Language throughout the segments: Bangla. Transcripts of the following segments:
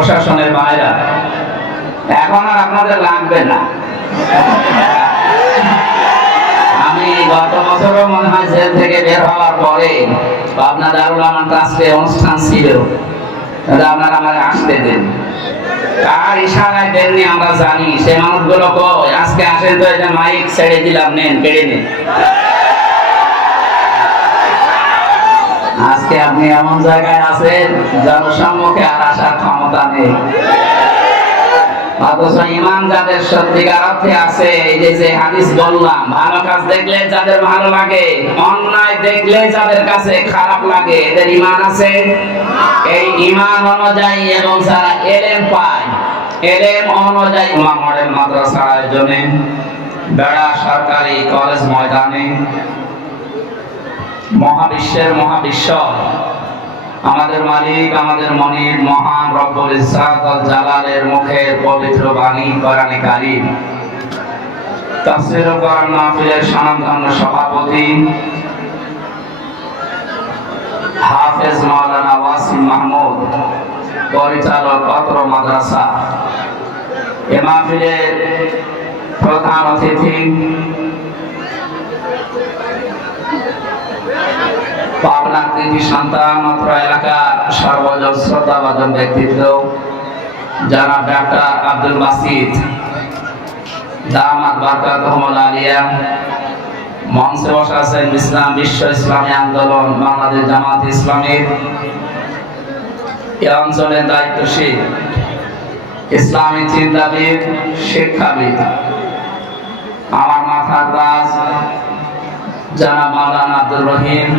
প্রশাসনের বাইরা, এখন আর আপনাদের লাগবে না। আমি গত বছরও মনে হয় জেল থেকে বের হওয়ার পরে পাবনা দারুল আমান ট্রাস্টে অনুষ্ঠান ছিল, আপনারা আমার আসতে দেন। কার ইশারায় দেননি আমরা জানি, সে মানুষগুলো কই? আজকে আসেন তো, এটা মাইক ছেড়ে দিলাম, নেন, কেড়ে নেন। আজকে আপনি এমন জায়গায় আছেন জনসম্মুখে আর আসার ক্ষমতা নেই, অথচ ইমান যাদের সত্যিকার অর্থে আছে, এই যে হাদিস বললাম, ভালো কাজ দেখলে যাদের ভালো লাগে, অন্যায় দেখলে যাদের কাছে খারাপ লাগে, এদের ইমান আছে। এই ইমান অনুযায়ী এবং যারা এলেম পায়, এলেম অনুযায়ী মডেল মাদ্রাসার আয়োজনে বেড়া সরকারি কলেজ ময়দানে মহাবিশ্বের মহাবিশ্ব আমাদের মালিক, আমাদের মনির মহান রব্বুল ইজ্জাত ওয়াল জালালের মুখের পবিত্র বাণী কোরআনে কারীম তাফসীর ও কোরআন মাহফিলের স্বনামধন্য সভাপতি হাফেজ মাওলানা ওয়াসিম মাহমুদ, পরিচালক অত্র মাদ্রাসা, এ মাহফিলের প্রধান অতিথি পাবনা কৃতি সন্তান, অত্র এলাকার সর্বজন শ্রদ্ধাভাজন ব্যক্তিত্ব জনাব ডাক্তার আব্দুল বাসিত দামাত বারকাতুহুল আলিয়া, মঞ্চে বসা আছেন ইসলাম বিশ্ব ইসলামী আন্দোলন বাংলাদেশ জামাত ইসলামীর এ অঞ্চলের দায়িত্বশীল ইসলামী চিন্তাবিদ, শিক্ষাবিদ, আমার মাথার তাজ জনাব মাওলানা আব্দুর রহিম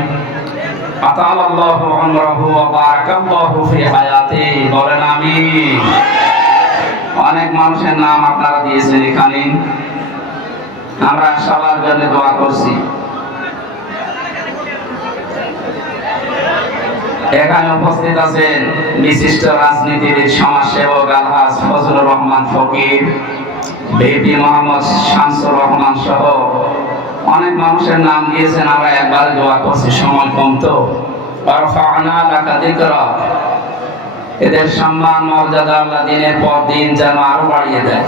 আতালাল্লাহু উমরাহু ওয়া বারাকাল্লাহু ফি হায়াতি, বলেন আমিন। অনেক মানুষের নাম আপনারা দিয়েছেন এখানে, আমরা সবার জন্য দোয়া করছি। এখানে উপস্থিত আছেন বিশিষ্ট রাজনীতিবিদ, সমাজসেবক আলহাজ ফজলুর রহমান ফকির, ভিপি মোহাম্মদ শামসুর রহমান সহ অনেক মানুষের নাম দিয়েছেন, আমরা একবার দোয়া করছি, সময় কম তো। আরফা'না লাকা যিকরাক, এদের সম্মান মর্যাদা আল্লাহ দিনের পর দিন যেন আরো বাড়িয়ে দেয়।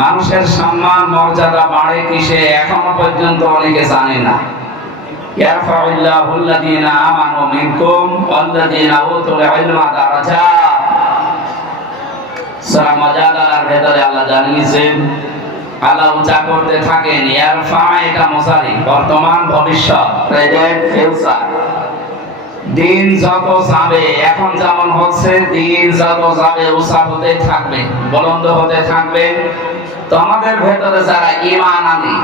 মানুষের সম্মান মর্যাদা বাড়ে কিসে, এখনো পর্যন্ত অনেকে জানে না। ইয়ারফাউল্লাহুল্লাযীনা আমানু মিনকুম ওয়াল্লাযীনা উতুল ইলমা দারাজাত, সূরা মুজাদালার ভেতরে আল্লাহ জানিয়েছেন, আল্লাহ উঁচা করতে থাকেন। ইয়ারফা এটা মুসারি, বর্তমান ভবিষ্যৎ, প্রেজেন্ট ফিউচার। দিন যত যাবে, এখন যেমন হচ্ছে, দিন যত যাবে উঁচা হতে থাকবে, বুলন্দ হতে থাকবে। তো আমাদের ভেতরে যারা ঈমান আনে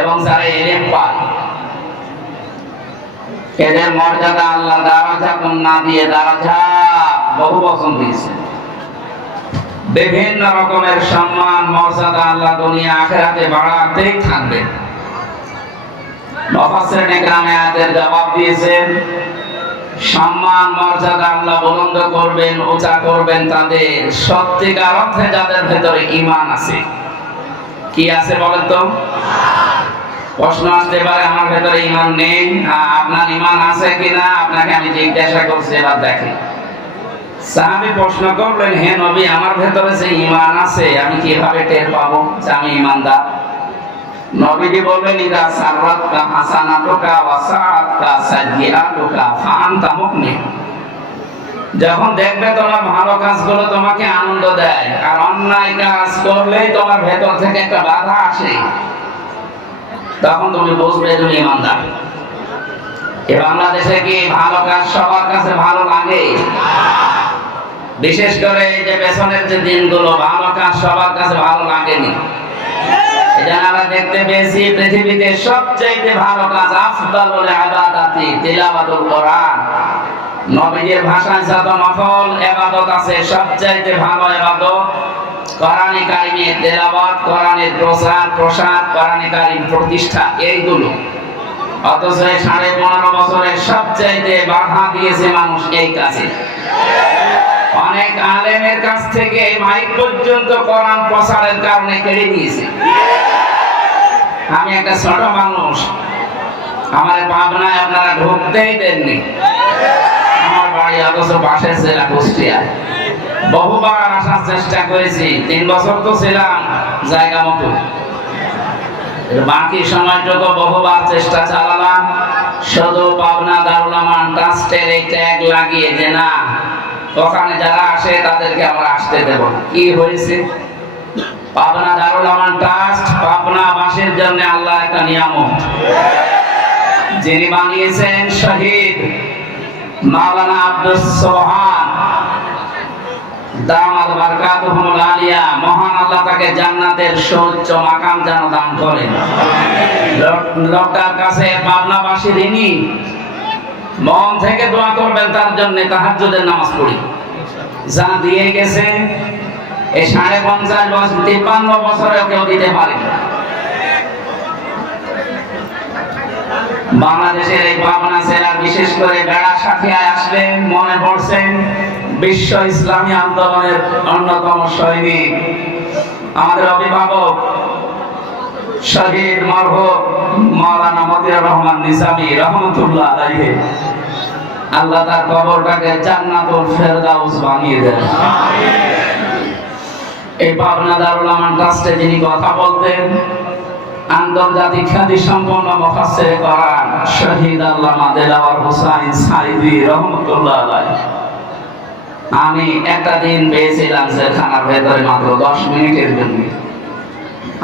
এবং যারা ইলম পায়, এদের মর্যাদা আল্লাহ দারাজা না দিয়ে দারাজা বহু বচন দিয়েছে। বিভিন্ন রকমের সম্মান মর্যাদা আল্লাহ দুনিয়া আখিরাতে বাড়াতেই থাকবে। মুফাসসিরিন ইকরামে আয়াতের জবাব দিয়েছেন, সম্মান মর্যাদা আল্লাহ বুলন্দ করবেন, উঁচা করবেন তাদের সত্যিকার অর্থে যাদের ভেতরে ঈমান আছে। কি আছে বলেন তো? প্রশ্ন আসতে পারে, আমার ভেতরে ঈমান নেই, আপনার ঈমান আছে কিনা আপনাকে আমি জিজ্ঞাসা করছি, এবার দেখেন। সাহাবী প্রশ্ন করলেন, হে নবী, আমার ভেতরে যে ঈমান আছে আমি কিভাবে টের পাবো যে আমি ঈমানদার? নবীজি বললেন, ইদা সাররাতকা হাসানাতুকা ওয়া সাআতকা সাইয়্যাতুকা ফাআনতা মুমিন, যখন দেখবে তোমার ভালো কাজগুলো তোমাকে আনন্দ দেয়, আর অন্যায় কাজ করলেই তোমার ভেতর থেকে একটা বাধা আসে, তখন তুমি বুঝবে তুমি ঈমানদার। এ বাংলাদেশে কি ভালো কাজ সবার কাছে ভালো লাগে? বিশেষ করে এই যে পেছনের যে দিনগুলো, ভালো কাজ সবার কাছে ভালো লাগেনি। আমরা দেখতে পেয়েছি পৃথিবীতে সবচেয়ে ভালো কাজ আফদালুল ইবাদাতি তিলাওয়াতুল কোরআন। নবীর ভাষায় যত নফল ইবাদত আছে, সবচেয়ে ভালো ইবাদত কোরআনে কারিমের তেলাওয়াত, কোরআনের প্রচার প্রসার, কোরআনে কারিম প্রতিষ্ঠা, এইগুলো। অথচ 15.5 বছরের সবচেয়ে বাধা দিয়েছে মানুষ এই কাজে। অনেক আলেমের কাছ থেকে মাইক পর্যন্ত কোরআন প্রচারের কারণে কেড়ে নিয়েছে। আমি একটা ছোট মানুষ, আমার পাবনায় আপনারা ঢুকতেই দেননি। আমার পাই, অথচ পাশের জেলা কুষ্টিয়া। বহুবার আসার চেষ্টা করেছি, 3 বছর তো ছিলাম জায়গা মতো, বাকি সময়টুকু বহুবার চেষ্টা চালালাম। শুধু পাবনা দারুল আমান ট্রাস্টের এই ট্যাগ লাগিয়ে যে না, ওখানে যারা আসে তাদেরকে আমরা আসতে দেব না। কি হয়েছে? পাবনা দারুল আমান ট্রাস্ট পাবনাবাসীর জন্য আল্লাহ একটা নিয়ামত, যিনি বানিয়েছেন শহীদ মাওলানা আব্দুস সোবহান দামাত বারকাতুহুল আলিয়া, মহান আল্লাহ তাকে জান্নাতের সর্বোচ্চ মাকাম যেন দান করেন। লোকটার কাছে পাবনাবাসী ঋণী, মন থেকে দোয়া করবেন তার জন্য। তাহাজ্জুদের নামাজ পড়ি, যা দিয়ে গেছে এই 55 বছর 53 বছরেও কেউ দিতে পারে। বাংলাদেশের এই পাবনা জেলার বিশেষ করে বেড়া সাথিয়ায় আসলে মনে পড়ছেন বিশ্ব ইসলামী আন্দোলনের অন্যতম সৈনিক, আমাদের অভিভাবক শহীদ মরহুম মাওলানা মতিউর রহমান নিজামী রহমাতুল্লাহ আলাইহি। আল্লাহ তার কবরটাকে জান্নাতুল ফেরদাউস বানিয়ে দেন। এই পাবনা দারুল আমান ট্রাস্টে যিনি কথা বলতেন, আন্তর্জাতিক খ্যাতি সম্পন্ন মুফাসসির কোরআন শহীদ আল্লামা দেলাওয়ার হোসাইন সাইদি রহমাতুল্লাহ আলাইহি। আমি একটা দিন পেয়েছিলাম জেলখানার ভেতরে মাত্র 10 মিনিটের জন্য।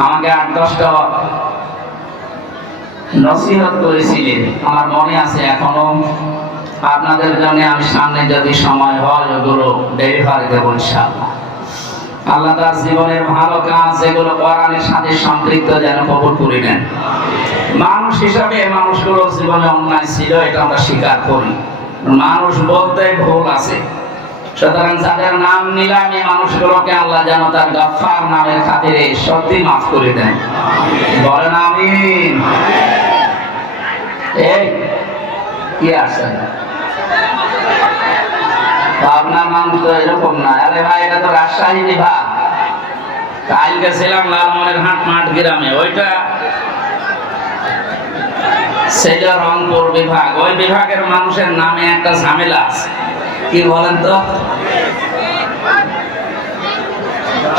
আমাকে 8-10টা নসিহত করেছিলেন, আমার মনে আছে এখনো। আপনাদের জন্য আমি সামনে যদি সময় হয় ওগুলো ডেলিভারি দেবো ইনশাআল্লাহ। আল্লাহ তার জীবনের ভালো কাজ যেগুলো কোরআনের সাথে সম্পৃক্ত যেন কবুল করে নেন। মানুষ হিসাবে মানুষগুলোর জীবনে অন্যায় ছিল, এটা আমরা স্বীকার করি। মানুষ বলতে ভুল আছে, সুতরাং যাদের নাম নিলাম এই মানুষগুলোকে আল্লাহ যেন তার গফফার নামের খাতিরে সত্যি মাফ করে দেন। বলেন আমিন। এই কি আসছে? আপনার মানুষ তো এরকম না। আরে ভাই, এটা তো রাজশাহী বিভাগ। কালকে ছিলাম লালমনের হাট মাঠ গ্রামে, ওইটা ছিল রংপুর বিভাগ। ওই বিভাগের মানুষের নামে একটা ঝামেলা আছে। কি বলেন তো?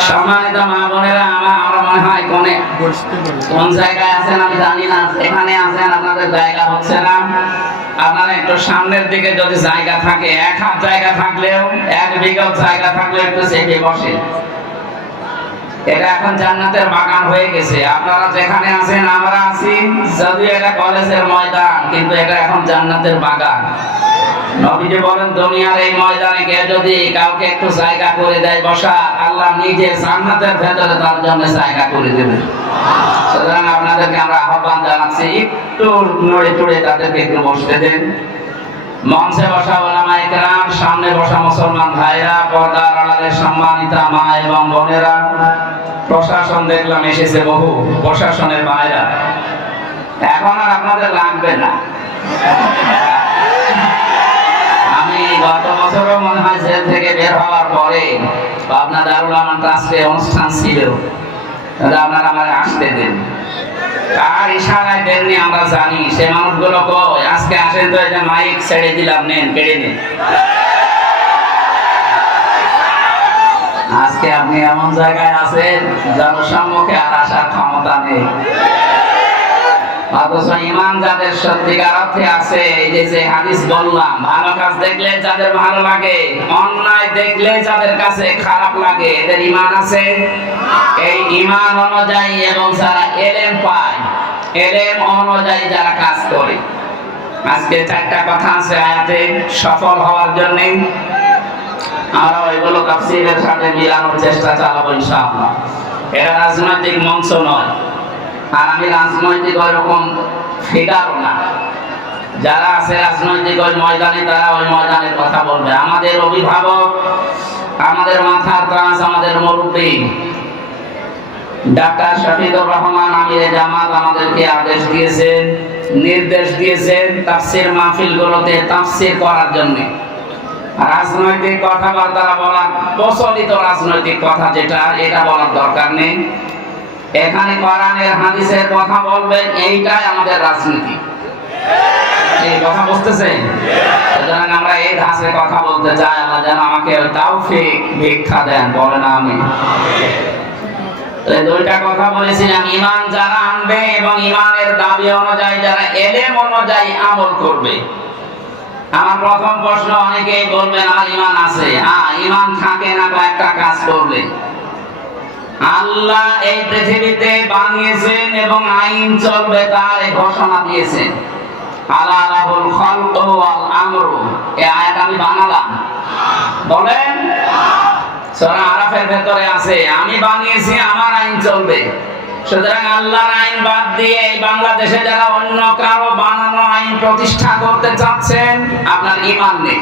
সম্মানিত মা বোনেরা, আমরা মনে হয় কোন জায়গায় আছেন আমি জানি না, এখানে আছেন, আপনাদের জায়গা হচ্ছে না। আপনারা একটু সামনের দিকে যদি জায়গা থাকে, 1 হাত জায়গা থাকলেও, 1 বিঘা জায়গা থাকলেও একটু চেপে বসে। এটা এখন জান্নাতের বাগান হয়ে গেছে। আপনারা যেখানে আছেন আমরা আছি, যদিও এটা কলেজের ময়দান, কিন্তু এটা এখন জান্নাতের বাগান। নবীজি বলেন, দুনিয়ার এই ময়দানে কে যদি কাউকে একটু জায়গা করে দেয় বসা, আল্লাহ নিজে জান্নাতের ভেতরে তার জন্য জায়গা করে দেবেন। সুতরাং আপনাদেরকে আমরা আহ্বান জানাচ্ছি, একটু নড়ে টড়ে তাদেরকে একটু বসতে দেন। মঞ্চে বসা ওলামায়ে কেরাম, সামনে বসা মুসলমান ভাইরা, পর্দার আড়ালে সম্মানিতা মা এবং বোনেরা, প্রশাসন দেখলাম এসেছে বহু, প্রশাসনের ভাইরা। এখন আর আপনাদের লাগবে না। আমি গত বছরও মনে হয় জেল থেকে বের হওয়ার পরে পাবনা দারুল আমান ট্রাস্টে অনুষ্ঠান ছিল, আপনারা আমার আসতে দেন। কার ইশারায় দেননি আমরা জানি। সে মানুষগুলো কই? আজকে আসেন তো, এটা মাইক ছেড়ে দিলাম, নেন, কেড়ে নেন। আজকে আপনি এমন জায়গায় আছেন যার সম্মুখে আর আসার ক্ষমতা নেই, অথচ ঈমান যাদের সত্যিকার অর্থে আছে, এই যে হাদিস বললাম, ভালো কাজ দেখলে যাদের ভালো লাগে, অন্যায় দেখলে যাদের কাছে খারাপ লাগে, এদের ঈমান আছে। এই ঈমান অনুযায়ী এবং যারা ইলম পায়, ইলম অনুযায়ী যারা কাজ করে। আজকে 4টা কথা আছে আয়াতে, সফল হওয়ার জন্য আমরা ওইগুলো তাফসীরের সাথে মিলানোর চেষ্টা চালাবো ইনশাআল্লাহ। এটা রাজনৈতিক মঞ্চ নয়, আর আমি রাজনৈতিক ওইরকম ফিগারও না। যারা আছে রাজনৈতিক ওই ময়দানে, তারা ওই ময়দানের কথা বলবে। আমাদের অভিভাবক, আমাদের মাথার তাজ, আমাদের মুরব্বী ডাক্তার শফিকুর রহমান আমিরে জামাত আমাদেরকে আদেশ দিয়েছেন, নির্দেশ দিয়েছেন তাফসীর মাহফিলগুলোতে তাফসীর করার জন্য। রাজনৈতিক কথাবার্তা বলার, প্রচলিত রাজনৈতিক কথা যেটা, এটা বলার দরকার নেই। এখানে কোরআনের হাদিসের কথা বলবেন, এইটাই আমাদের রাজনীতি। এই কথা বুঝতেছেন? সুতরাং আমরা এই ধাঁচে কথা বলতে চাই, আল্লাহ যেন আমাকে তৌফিক ভিক্ষা দেন, বলেন আমিন। দুইটা কথা বলেছিলাম, ঈমান যারা আনবে এবং ঈমানের দাবি অনুযায়ী যারা ইলম অনুযায়ী আমল করবে। আমার প্রথম প্রশ্ন, অনেকেই বলবেন আর ঈমান আছে, হ্যাঁ ঈমান থাকে না কয়েকটা কাজ করলে। আল্লাহ এই পৃথিবীতে বানিয়েছেন এবং আইন চলবে তার ঘোষণা দিয়েছেন। আলা লাহুল খালকু ওয়াল আমরু, এই আয়াত আমি বানালাম, বলেন। সূরা আরাফের ভেতরে আছে আমি বানিয়েছি, আমার আইন চলবে। সুতরাং আল্লাহর আইন বাদ দিয়ে এই বাংলাদেশে যারা অন্য কারো বানানো আইন প্রতিষ্ঠা করতে চাচ্ছেন, আপনার ঈমান নেই।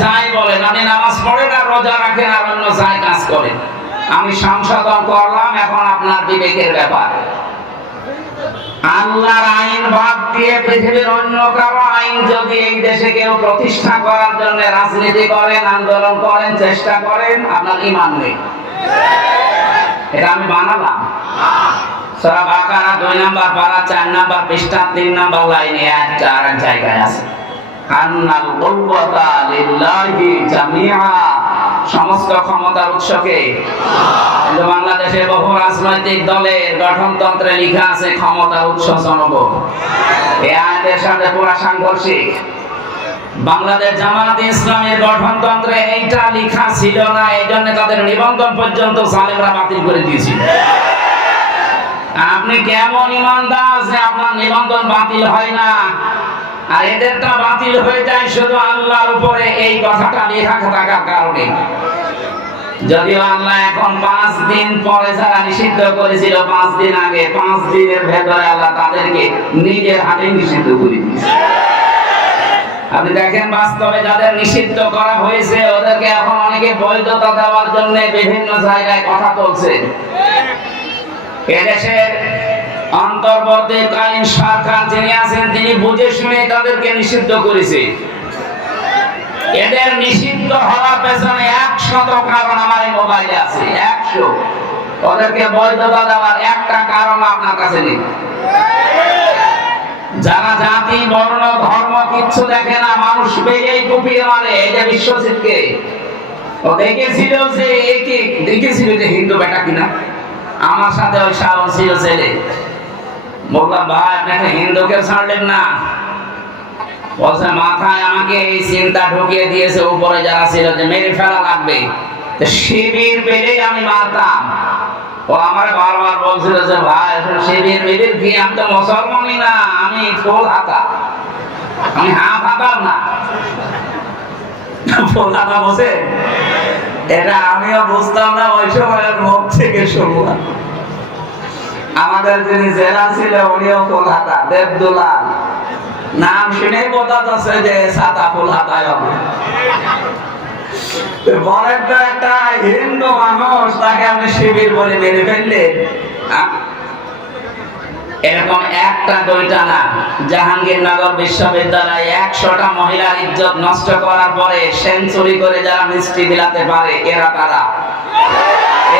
যাই বলেন, আপনি নামাজ পড়েন আর রোজা রাখেন আর অন্য যাই কাজ করেন, আমি সংশোধন করলাম, এখন আপনার বিবেকের ব্যাপার। আল্লাহর আইন বাদ দিয়ে পৃথিবীর অন্য কারো আইন যদি এই দেশে কেউ প্রতিষ্ঠা করার জন্য রাজনীতি করেন, আন্দোলন করেন, চেষ্টা করেন, আপনার ঈমান নেই। এটা আমি বানালাম। সূরা বাকারা 2 নাম্বার পারা 4 নাম্বার পৃষ্ঠা 3 নাম্বার লাইনে একটা আরেক জায়গায় আছে, আন্নাল কুওয়াতা লিল্লাহি জামিআ, সমস্ত ক্ষমতার উৎসকে। কিন্তু বাংলাদেশে বহু রাজনৈতিক দলের গঠনতন্ত্রে লেখা আছে ক্ষমতার উৎস জনগণ। এই আয়াতের সাথে পুরা সাংঘর্ষিক। বাংলাদেশ জামায়াতে ইসলামের গঠনতন্ত্রে এইটা লেখা ছিল না, এই জন্য তাদের নিবন্ধন পর্যন্ত জালেমরা বাতিল করে দিয়েছিল। আপনি কেমন ইমানদার যে আপনার নিবন্ধন বাতিল হয় না, আর এদেরটা বাতিল হয়ে যায় শুধু আল্লাহর উপরে এই কথাটা লেখা থাকার কারণে। যদিও আল্লাহ এখন 5 দিন পরে যারা নিষিদ্ধ করেছিল 5 দিন আগে, 5 দিনের ভেতরে আল্লাহ তাদেরকে নিজের হাতে নিষিদ্ধ করে দিয়েছে। আপনি দেখেন বাস্তবে যাদের নিষিদ্ধ করা হয়েছে ওদেরকে এখন অনেকে বৈধতা দেওয়ার জন্য বিভিন্ন জায়গায় কথা চলছে। এদেশের অন্তর্বর্তীকালীন সরকার যিনি আছেন তিনি বুঝে শুনে তাদেরকে নিষিদ্ধ করেছে। এদের নিষিদ্ধ হওয়ার পেছনে 100 কারণ আমার এই মোবাইলে আছে, 100। ওদেরকে বৈধতা দেওয়ার একটা কারণ আপনার কাছে নেই। যারা জাতি বর্ণ ধর্ম কিচ্ছু দেখে না, মানুষ পেয়েই কুপিয়ে মারে। এই যে বিশ্বজিৎকে ও দেখেছিল যে একে দেখেছিল যে হিন্দু বেটা কিনা, আমার সাথে ওই সাহস ছিল ছেলে। বললাম ভাই আপনি একটা হিন্দুকে ছাড়লেন না, বলছে মাথায় আমাকে এই চিন্তা ঢুকিয়ে দিয়েছে উপরে যারা ছিল যে মেরে ফেলা লাগবে, শিবির পেলে আমি মারতাম। ও আমার বারবার বলছিল যে ভাই শিবির মিবির কি, আমি তো মুসলমানই না, আমি ফুল হাতা, আমি হাফ হাতার না। ফুল হাতা বসে এটা আমিও বুঝতাম না, ওই সময়ের মুখ থেকে শুনলাম। আমাদের যিনি জেলা ছিল উনিও ফুল হাতা, দেবদুলাল, নাম শুনেই বোঝা যাচ্ছে যে সাদা ফুল হাতায় হবে। বলেন তো একটা হিন্দু মানুষ তাকে আপনি শিবির বলে মেরে ফেললেন। এরকম একটা দুইটা না, জাহাঙ্গীরনগর বিশ্ববিদ্যালয়ে 100টা মহিলার ইজ্জত নষ্ট করার পরে সেঞ্চুরি করে যারা মিষ্টি বিলাতে পারে এরা কারা?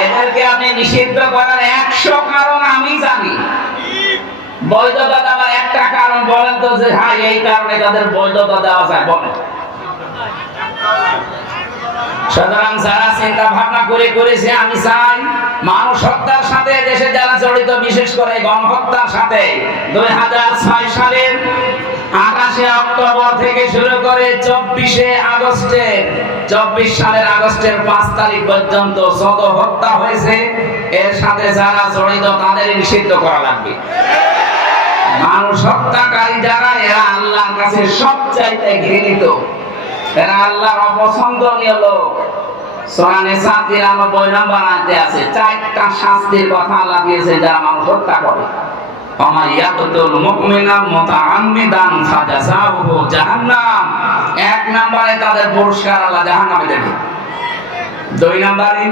এদেরকে আপনি নিষিদ্ধ করার 100 কারণ আমি জানি। বৈধতা দেওয়ার একটা কারণ বলেন তো যে হ্যাঁ এই কারণে তাদের বৈধতা দেওয়া যায়, বলেন। সুতরাং যারা চিন্তা ভাবনা করেছে, আমি চাই মানুষ হত্যার সাথে দেশে যারা জড়িত, বিশেষ করে গণহত্যার সাথে 2006 সালের 28শে অক্টোবর থেকে শুরু করে 24 সালের আগস্টের 5 তারিখ পর্যন্ত যত হত্যা হয়েছে এর সাথে যারা জড়িত তাদের নিষিদ্ধ করা লাগবে। মানুষ হত্যাকারী যারা, এরা আল্লাহর কাছে সবচাইতে ঘৃণিত, এরা আল্লাহর অপছন্দনীয় লোক। সূরা নিসা 93 নম্বর আয়াতে আছে 4টা শাস্তির কথা আল্লাহ দিয়েছে যারা মানুষ হত্যা করে। ওমা ইয়াকতুল মুমিনা মুতাআম্মিদান ফাজাযাউহু জাহান্নাম। 1 নম্বরে তাদের পুরস্কার আল্লাহ জাহান্নামে দেবে। 2 নম্বরে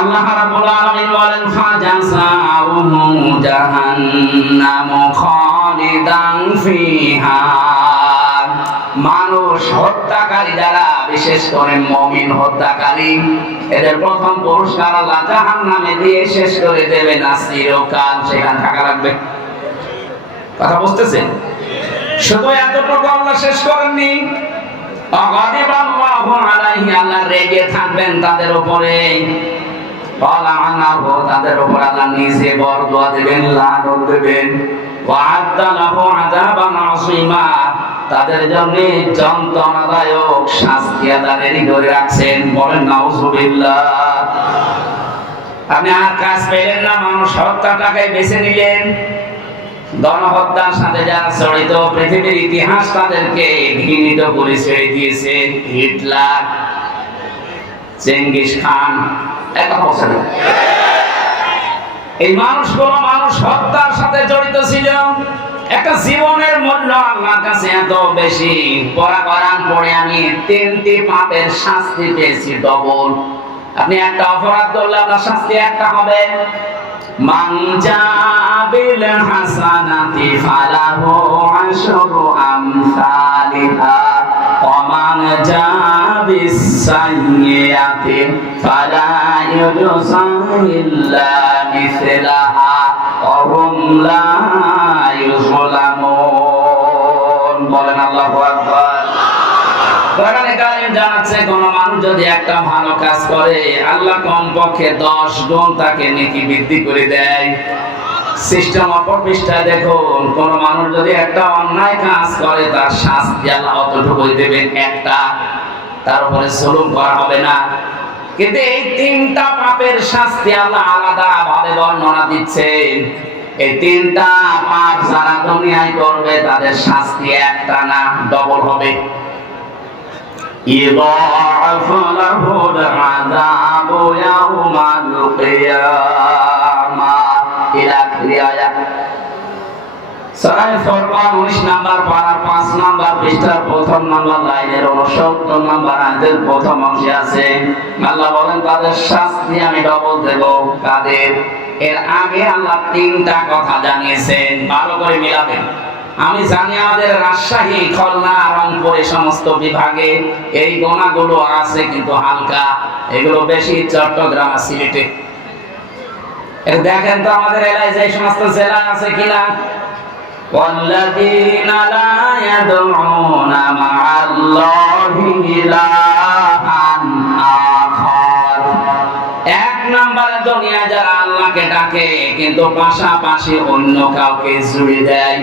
আল্লাহ রাব্বুল আলামিন বলেন ফাজাযাউহু জাহান্নাম খালিদান ফিহা। মানুষ হত্যাকারী যারা, বিশেষ করে মুমিন হত্যাকারী, এদের প্রথম পুরস্কার আল্লাহ জাহান্নামে দিয়ে শেষ করে দেবে না, চিরকাল সেখানে থাকা লাগবে। কথা বুঝতেছেন? শুধু এতটুকু আল্লাহ শেষ করেননি, আগাদিবাল্লাহু আলাইহি, আল্লাহ রেগে থাকবেন তাদের উপরে, ওয়ালানাহু, তাদের উপর আল্লাহ নিজে বরদোয়া দিবেন, লানত দিবেন, ওয়া'আদ্দা লাহু আযাবান আযীমা, তাদের জন্য যন্ত্রণাদায়ক শাস্তি আদায়েরই করে রাখছেন। বলেন নাউযুবিল্লাহ। আপনি আর কাজ পেলেন না, মানুষ হত্যাটাকে বেছে নিলেন। গণহত্যার সাথে যারা জড়িত, পৃথিবীর ইতিহাস তাদেরকে ঘৃণিত পরিচয় দিয়েছে। হিটলার, চেঙ্গিস খান, একটা বছর এই মানুষগুলো মানুষ হত্যার সাথে জড়িত ছিল। একটা জীবনের মূল্য আল্লাহর কাছে এত বেশি, কোরআন পড়ে আমি 3টি পাপের শাস্তি পেয়েছি ডবল। আপনি একটা অপরাধ করলে আপনার শাস্তি একটা হবে। মান জাবিল হাসানাতি ফালাহু আশরু আমসালিহা ওয়া মান জাবিস সাইয়্যাতি ফালা ইউজসা ইল্লা মিসলাহা ওয়া হুম লা ইউযলামুন। বলেন আল্লাহু আকবার। কোরআনে কারীম জানাচ্ছে, কোন মানুষ যদি একটা ভালো কাজ করে, আল্লাহ কমপক্ষে 10 গুণ তাকে নেকি বৃদ্ধি করে দেয়। সিস্টেম অপর পৃষ্ঠায় দেখুন, কোন মানুষ যদি একটা অন্যায় কাজ করে, তার শাস্তি আল্লাহ অতটুকুই দেবেন, একটা, তার উপরে জুলুম করা হবে না। কিন্তু এই 3টা পাপের শাস্তি আল্লাহ আলাদা ভাবে বর্ণনা দিচ্ছেন। এই 3টা পাপ যারা দুনিয়ায় করবে, তাদের শাস্তি একটা না, ডবল হবে। يضاعف له العذاب يوم القيامة إلى آخر آية। সূরা ফুরকান 19 নম্বর পারার 5 নম্বর পৃষ্ঠার প্রথম নম্বর লাইনের 69 নম্বর আয়াতের প্রথম অংশে আছে, আল্লাহ বলেন তাদের শাস্তি আমি ডবল দেব। কাদের? এর আগে আল্লাহ 3টা কথা জানিয়েছেন, ভালো করে মিলাবেন। আমি জানি আমাদের রাজশাহী, খুলনা, রংপুর সমস্ত বিভাগে এই গোনাগুলো আছে, কিন্তু হালকা। এগুলো বেশি চট্টগ্রাম আর সিলেটে। দেখেন তো আমাদের এলাকায় যে সমস্ত জেলা আছে কিনা। ওয়াল্লাযীনা লা ইয়াদউনা মা'আল্লাহি ইলাহান আখার। এক নম্বরে দুনিয়ায় যারা আল্লাহকে ডাকে, কিন্তু পাশাপাশি অন্য কাউকে জুড়ে দেয়।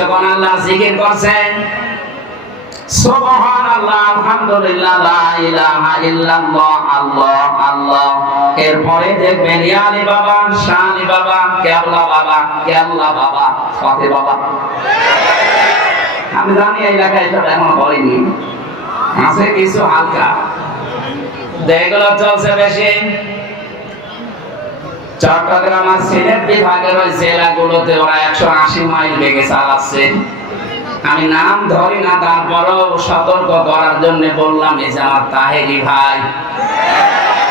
যখন আল্লাহ জিকির করছেন, সুবহানাল্লাহ, আলহামদুলিল্লাহ, লা ইলাহা ইল্লাল্লাহ, আল্লাহ আল্লাহ, এরপরে দেখবেন ইয়া আলী বাবা, শাহ আলী বাবা, কেবলা বাবা, কেল্লা বাবা, ফতে বাবা। আমি জানি এই এলাকায় সব এখন হয়নি, আছে কিছু হালকা, যেগুলো চলছে বেশি। চট্টগ্রাম আর সিলেট বিভাগের ওই জেলাগুলোতে ওরা 180 মাইল বেগে চালাচ্ছে। আমি নাম ধরি না, তারপরও সতর্ক করার জন্য বললাম। এই যে আমার তাহেরি ভাই,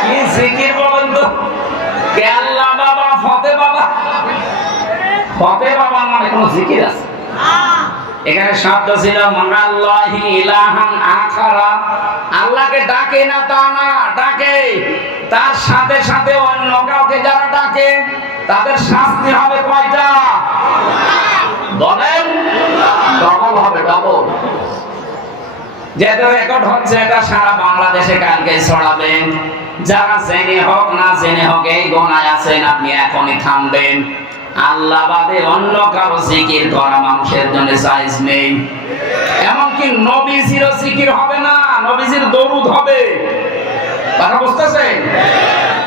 কি জিকির বলেন তো, কেল্লা বাবা, ফতে বাবা। ফতে বাবা মানে কোন জিকির আছে? এখানে শব্দ ছিল মা'আল্লাহি ইলাহান আখারা, আল্লাহকে ডাকে না তা না, ডাকে, তার সাথে সাথে অন্য কাউকে যারা ডাকে, তাদের শাস্তি হবে কয়টা? বলেন, ডবল হবে, ডবল। যেটা রেকর্ড হচ্ছে, এটা সারা বাংলাদেশে কালকে ছড়াবেন। যারা জেনে হোক না জেনে হোক এই গোনায় আছেন, আপনি এখনই থামবেন। আল্লাহ বাদে অন্য কারো জিকির করা মানুষের জন্য জায়েজ নেই। এমনকি নবীজিরও জিকির হবে না, নবীজির দরুদ হবে। কথা বুঝতেছেন?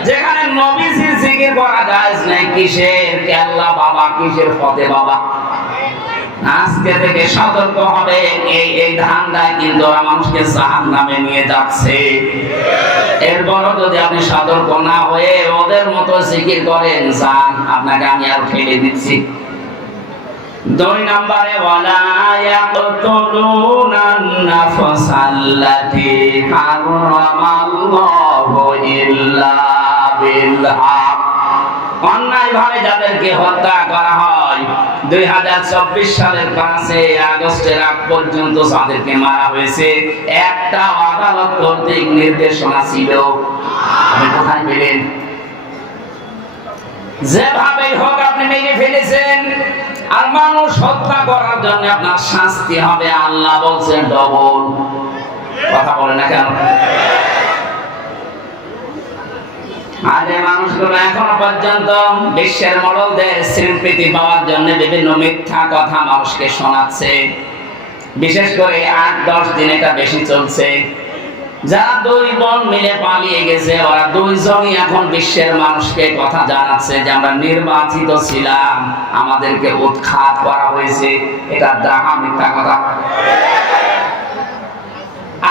যেখানে নবীজির জিকির করা জায়েজ নেই, কিসের কেল্লা বাবা, কিসের ফতে বাবা? আজকে থেকে সতর্ক হবে। এই ধান্দায় কিন্তু মানুষকে জাহান্নামে নিয়ে যাচ্ছে। এরপরও যদি আপনি সতর্ক না হয়ে ওদের মতো জিকির করেন, যান, আপনাকে আমি আর ফেলে দিচ্ছি। 2 নম্বরে, ওয়ালা ইয়াকতুলুনান নাফসাল্লাতী হারামাল্লাহু ইল্লা বিল হক। অন্যায়ভাবে যাদেরকে হত্যা করা হয়, 2024 সালের 5 আগস্টের আগ পর্যন্ত যাদেরকে মারা হয়েছে, একটা আদালত কর্তৃক নির্দেশনা ছিল। আপনি কোথায় পেলেন? যেভাবেই হোক আপনি মেরে ফেলেছেন, আর মানুষ হত্যা করার জন্য আপনার শাস্তি হবে আল্লাহ বলছেন ডবল। কথা বলে না কেন? আজে মানুষগুলো এখনো পর্যন্ত বিশ্বের মডেলদের স্বীকৃতি পাওয়ার জন্য বিভিন্ন মিথ্যা কথা মানুষকে শোনাচ্ছে। বিশেষ করে ৮-১০ দিন এটা বেশি চলছে। যারা দুই বোন মিলে পালিয়ে গেছে, ওরা দুইজনই এখন বিশ্বের মানুষকে কথা জানাচ্ছে যে আমরা নির্বাচিত ছিলাম, আমাদেরকে উৎখাত করা হয়েছে। এটা ডাহা মিথ্যা কথা।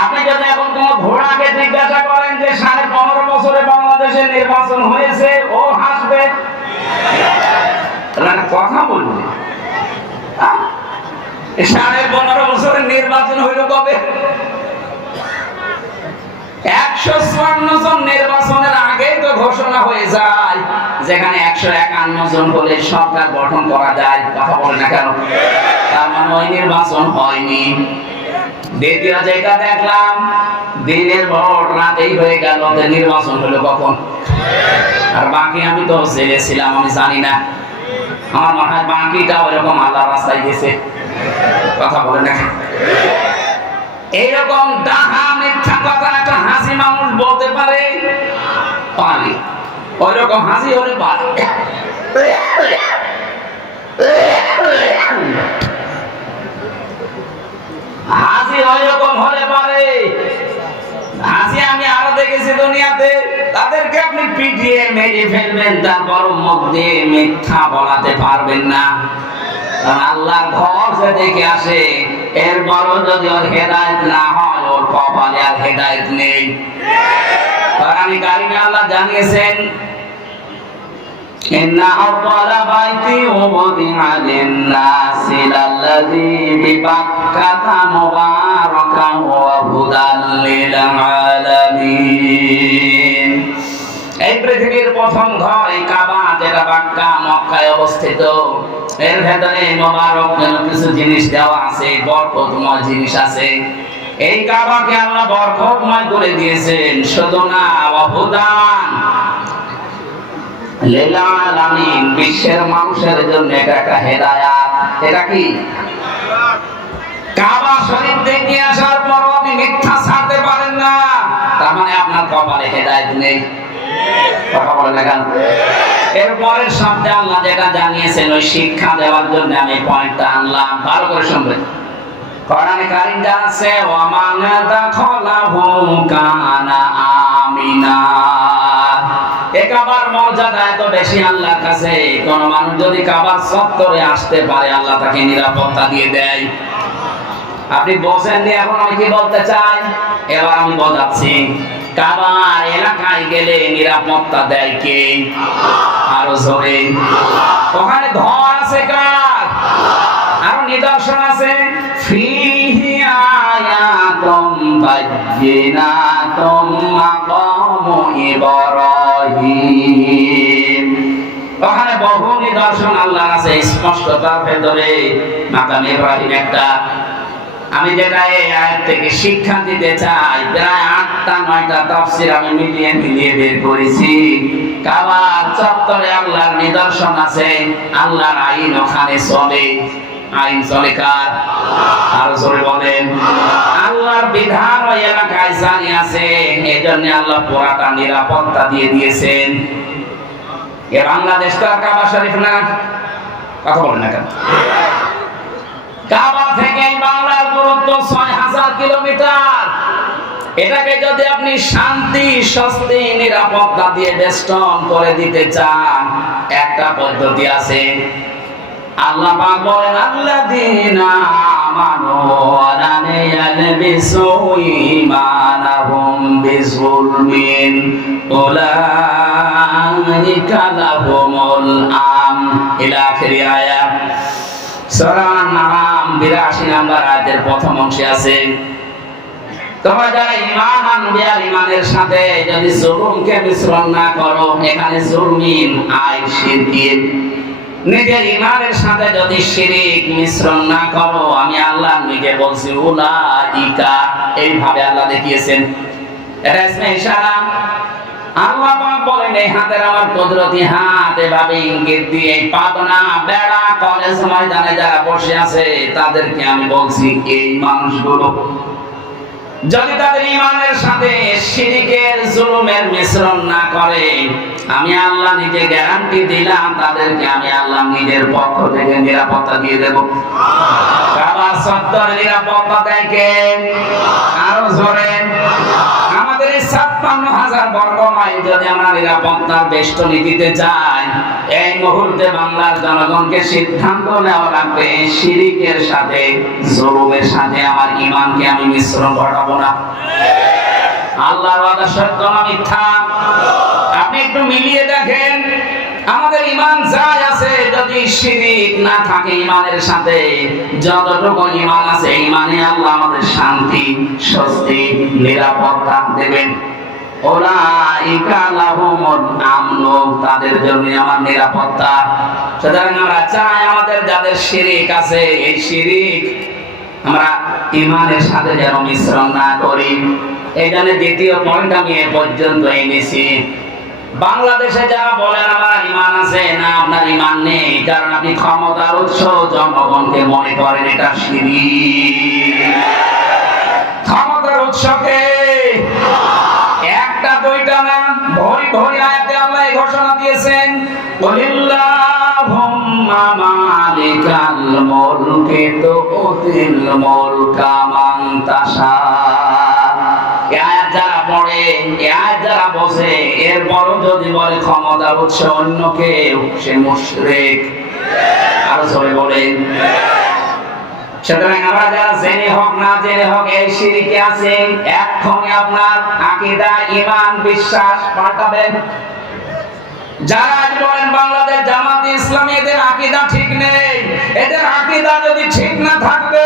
আপনি যদি এখন কোন ঘোড়াকে জিজ্ঞাসা করেন যে 15.5 বছরে বাংলাদেশে নির্বাচন হয়েছে, ও হাসবে, কথা বলবে। 15.5 বছরে নির্বাচন হইল কবে? 154 জন নির্বাচনের আগেই তো ঘোষণা হয়ে যায়, যেখানে 151 জন হলে সরকার গঠন করা যায়। কথা বলে না কেন? তার মানে ওই নির্বাচন হয়নি। দ্বিতীয় যেটা দেখলাম, দিনের ভোট রাতেই হয়ে গেল, নির্বাচন হলো কখন? আর বাকি আমি তো জেলে ছিলাম, আমি জানি না। আমার মনে হয় বাকিটা ওইরকম আল্লাহ রাস্তায় গেছে। কথা বলে না? এইরকম ডাহা মিথ্যা কথা একটা হাসি মানুষ বলতে পারে? পারে। ওইরকম হাসি হলে পারে। হাসি ওইরকম হলে পারে। হাসি আমি আরো দেখেছি দুনিয়াতে, তাদেরকে আপনি পিটিয়ে মেরে ফেলবেন, তারপর মুখ দিয়ে মিথ্যা বলাতে পারবেন না। আল্লাহর ঘর যে দেখে আসে, এরপরও যদি ওর হেদায়েত না হয়, ওর কপালে আর হেদায়েত নেই। কোরআনে কারিমে আল্লাহ জানিয়েছেন, ইন্না আওয়ালা বাইতি উযিআ লিন-নাসি লাল্লাযী বিবাক্কাতা মুবারাকান ওয়া হুদাল লিল আলামিন। এই পৃথিবীর প্রথম ঘর এই কাবা, যেটা মক্কা মক্কায় অবস্থিত। এর ভেতরে মোবারক কিছু জিনিস দেওয়া আছে, বরকতময় জিনিস আছে। এই কাবাকে আল্লাহ বরকতময় করে দিয়েছেন। শুধু না, ওয়া হুদান লিল আলামিন, বিশ্বের মানুষের জন্য এটা একটা হেদায়াত। এটা কি? কাবা শরীফ দেখে আসার পর আপনি মিথ্যা ছাড়তে পারেন না, তার মানে আপনার কপালে হেদায়েত নেই। কথা বলেন না কেন? এরপরের শব্দে আল্লাহ যেটা জানিয়েছেন, ওই শিক্ষা দেওয়ার জন্য আমি পয়েন্টটা আনলাম, ভালো করে শুনবেন। কোরআনে কারিমে আছে, ওয়া মান দাখালাহু কানা আমিনা। এই কাবার মর্যাদা এত বেশি আল্লাহর কাছে, কোন মানুষ যদি কাবার চত্বরে আসতে পারে, আল্লাহ তাকে নিরাপত্তা দিয়ে দেয়। আপনি বলছেন, এখন আমি কি বলতে চাই, এবার আমি বোঝাচ্ছি। কাবার এলাকায় গেলে নিরাপত্তা দেয় কে? আরো জোরে। ওখানে ঘর আছে কার? আরো নিদর্শন আছে, ফিহি আয়াতুম বায়্যিনাতুম মাকামু ইব্রাহিম। ওখানে বহু নিদর্শন আল্লাহ আছে, স্পষ্টতার ভেতরে মাকাম ইব্রাহিম একটা। আমি যেটা এই আয়াত থেকে শিক্ষা দিতে চাই, প্রায় 8টা-9টা তাফসীর আমি মিলিয়ে বের করেছি। কাবার চত্বরে আল্লাহর নিদর্শন আছে, আল্লাহর আইন ওখানে চলে। আইন চলে কার? আর জোরে বলেন। আল্লাহর বিধান ওই এলাকায় জারি আছে, এজন্য আল্লাহ পুরাটা নিরাপত্তা দিয়ে দিয়েছেন। এ বাংলাদেশ তো আর কাবা শরীফ না। কথা বলেন না কেন? কাবা থেকে বাংলার দূরত্ব 6000 কিলোমিটার। এটাকে যদি আপনি শান্তি, স্বস্তি, নিরাপত্তা দিয়ে বেষ্টন করে দিতে চান, একটা পদ্ধতি আছে। আল্লাহ পাক বলেন, আল্লাযীনা আমানু ওয়া লাম ইয়ালবিসু ঈমানাহুম বিযুলমিন উলাইকা লাহুমুল আমন। ইলা আখির আয়াত। সূরা আন-নাম 82 নম্বর আয়াতের প্রথম অংশে আছে, তোমরা যারা ঈমান আনবে আর ঈমানের সাথে যদি জুলুমকে মিশ্রণ না করো, এখানে জুলমিন আই শিরকিন, নিজের ঈমানের সাথে যদি শিরক মিশ্রণ না করো, আমি আল্লাহ নিজে বলছি উলাইকা, এইভাবে আল্লাহ দেখিয়েছেন। এটা ইসমে ইশারা। আল্লাহ পাক বলেন এই হাতের আমার কুদরতি হাত, এভাবে ইঙ্গিত দিয়ে পাবনা বেড়া কলেজ ময়দানে যারা বসে আছে তাদেরকে আমি বলছি, এই মানুষগুলো যদি তাদের ঈমানের সাথে শিরকের জুলুমের মিশ্রণ না করে, আমি আল্লাহ নিজে গ্যারান্টি দিলাম তাদেরকে আমি আল্লাহ নিজের পক্ষ থেকে নিরাপত্তা দিয়ে দেব। কাবার চত্বর নিরাপত্তা দেয় কে? আরো জোরে। আমাদের এই ৫৬,০০০ বর্গ মাইল যদি আমরা নিরাপত্তার বেষ্টনী দিতে চাই, এই মুহূর্তে বাংলার জনগণকে সিদ্ধান্ত নেওয়া লাগবে শিরকের সাথে জুলুমের সাথে আমার ঈমানকে আমি মিশ্রণ ঘটাবো না। আল্লাহর ওয়াদা সত্য না মিথ্যা? আপনি একটু মিলিয়ে দেখেন, আমাদের ঈমান যাই আছে যদি শিরক না থাকে ঈমানের সাথে, যতটুকু ঈমান আছে ঈমানে আল্লাহ আমাদের শান্তি, স্বস্তি, নিরাপত্তা দেবেন। উলাইকা লাহুমুল আমন, তাদের জন্য আমার নিরাপত্তা। সুতরাং আমরা চাই আমাদের যাদের শিরক আছে এই শিরক আমরা ঈমানের সাথে যেন মিশ্রণ না করি। এই জন্য দ্বিতীয় পয়েন্ট আমি এ পর্যন্ত এনেছি। বাংলাদেশে যারা বলেন আমার ঈমান আছে, না আপনার ঈমান নেই, কারণ আপনি ক্ষমতার উৎস জনগণকে মনে করেন এটা শিরক। ক্ষমতার উৎসকে একটা দুইটা না, ভরি ভরি আয়াতে আল্লাহ এই ঘোষণা দিয়েছেন, কুলিল্লাহুম্মা মালিকাল মুলকি তুতিল মুলকা মান তাশা। এই আয়াত যারা পড়ে, এই আয়াত যারা বোঝে, এরপরও যদি বলে ক্ষমতার উৎস অন্য কেউ, সে মুশরিক। আরো জোরে বলেন। সুতরাং আমরা যারা জেনে হোক না জেনে হোক এই শিরকে আছে, এক্ষুনি আপনার আকীদা, ঈমান, বিশ্বাস পাল্টাবেন। যারা আজ বলেন বাংলাদেশ জামাতে ইসলামী এদের আকীদা ঠিক নেই, এদের আকীদা যদি ঠিক না থাকবে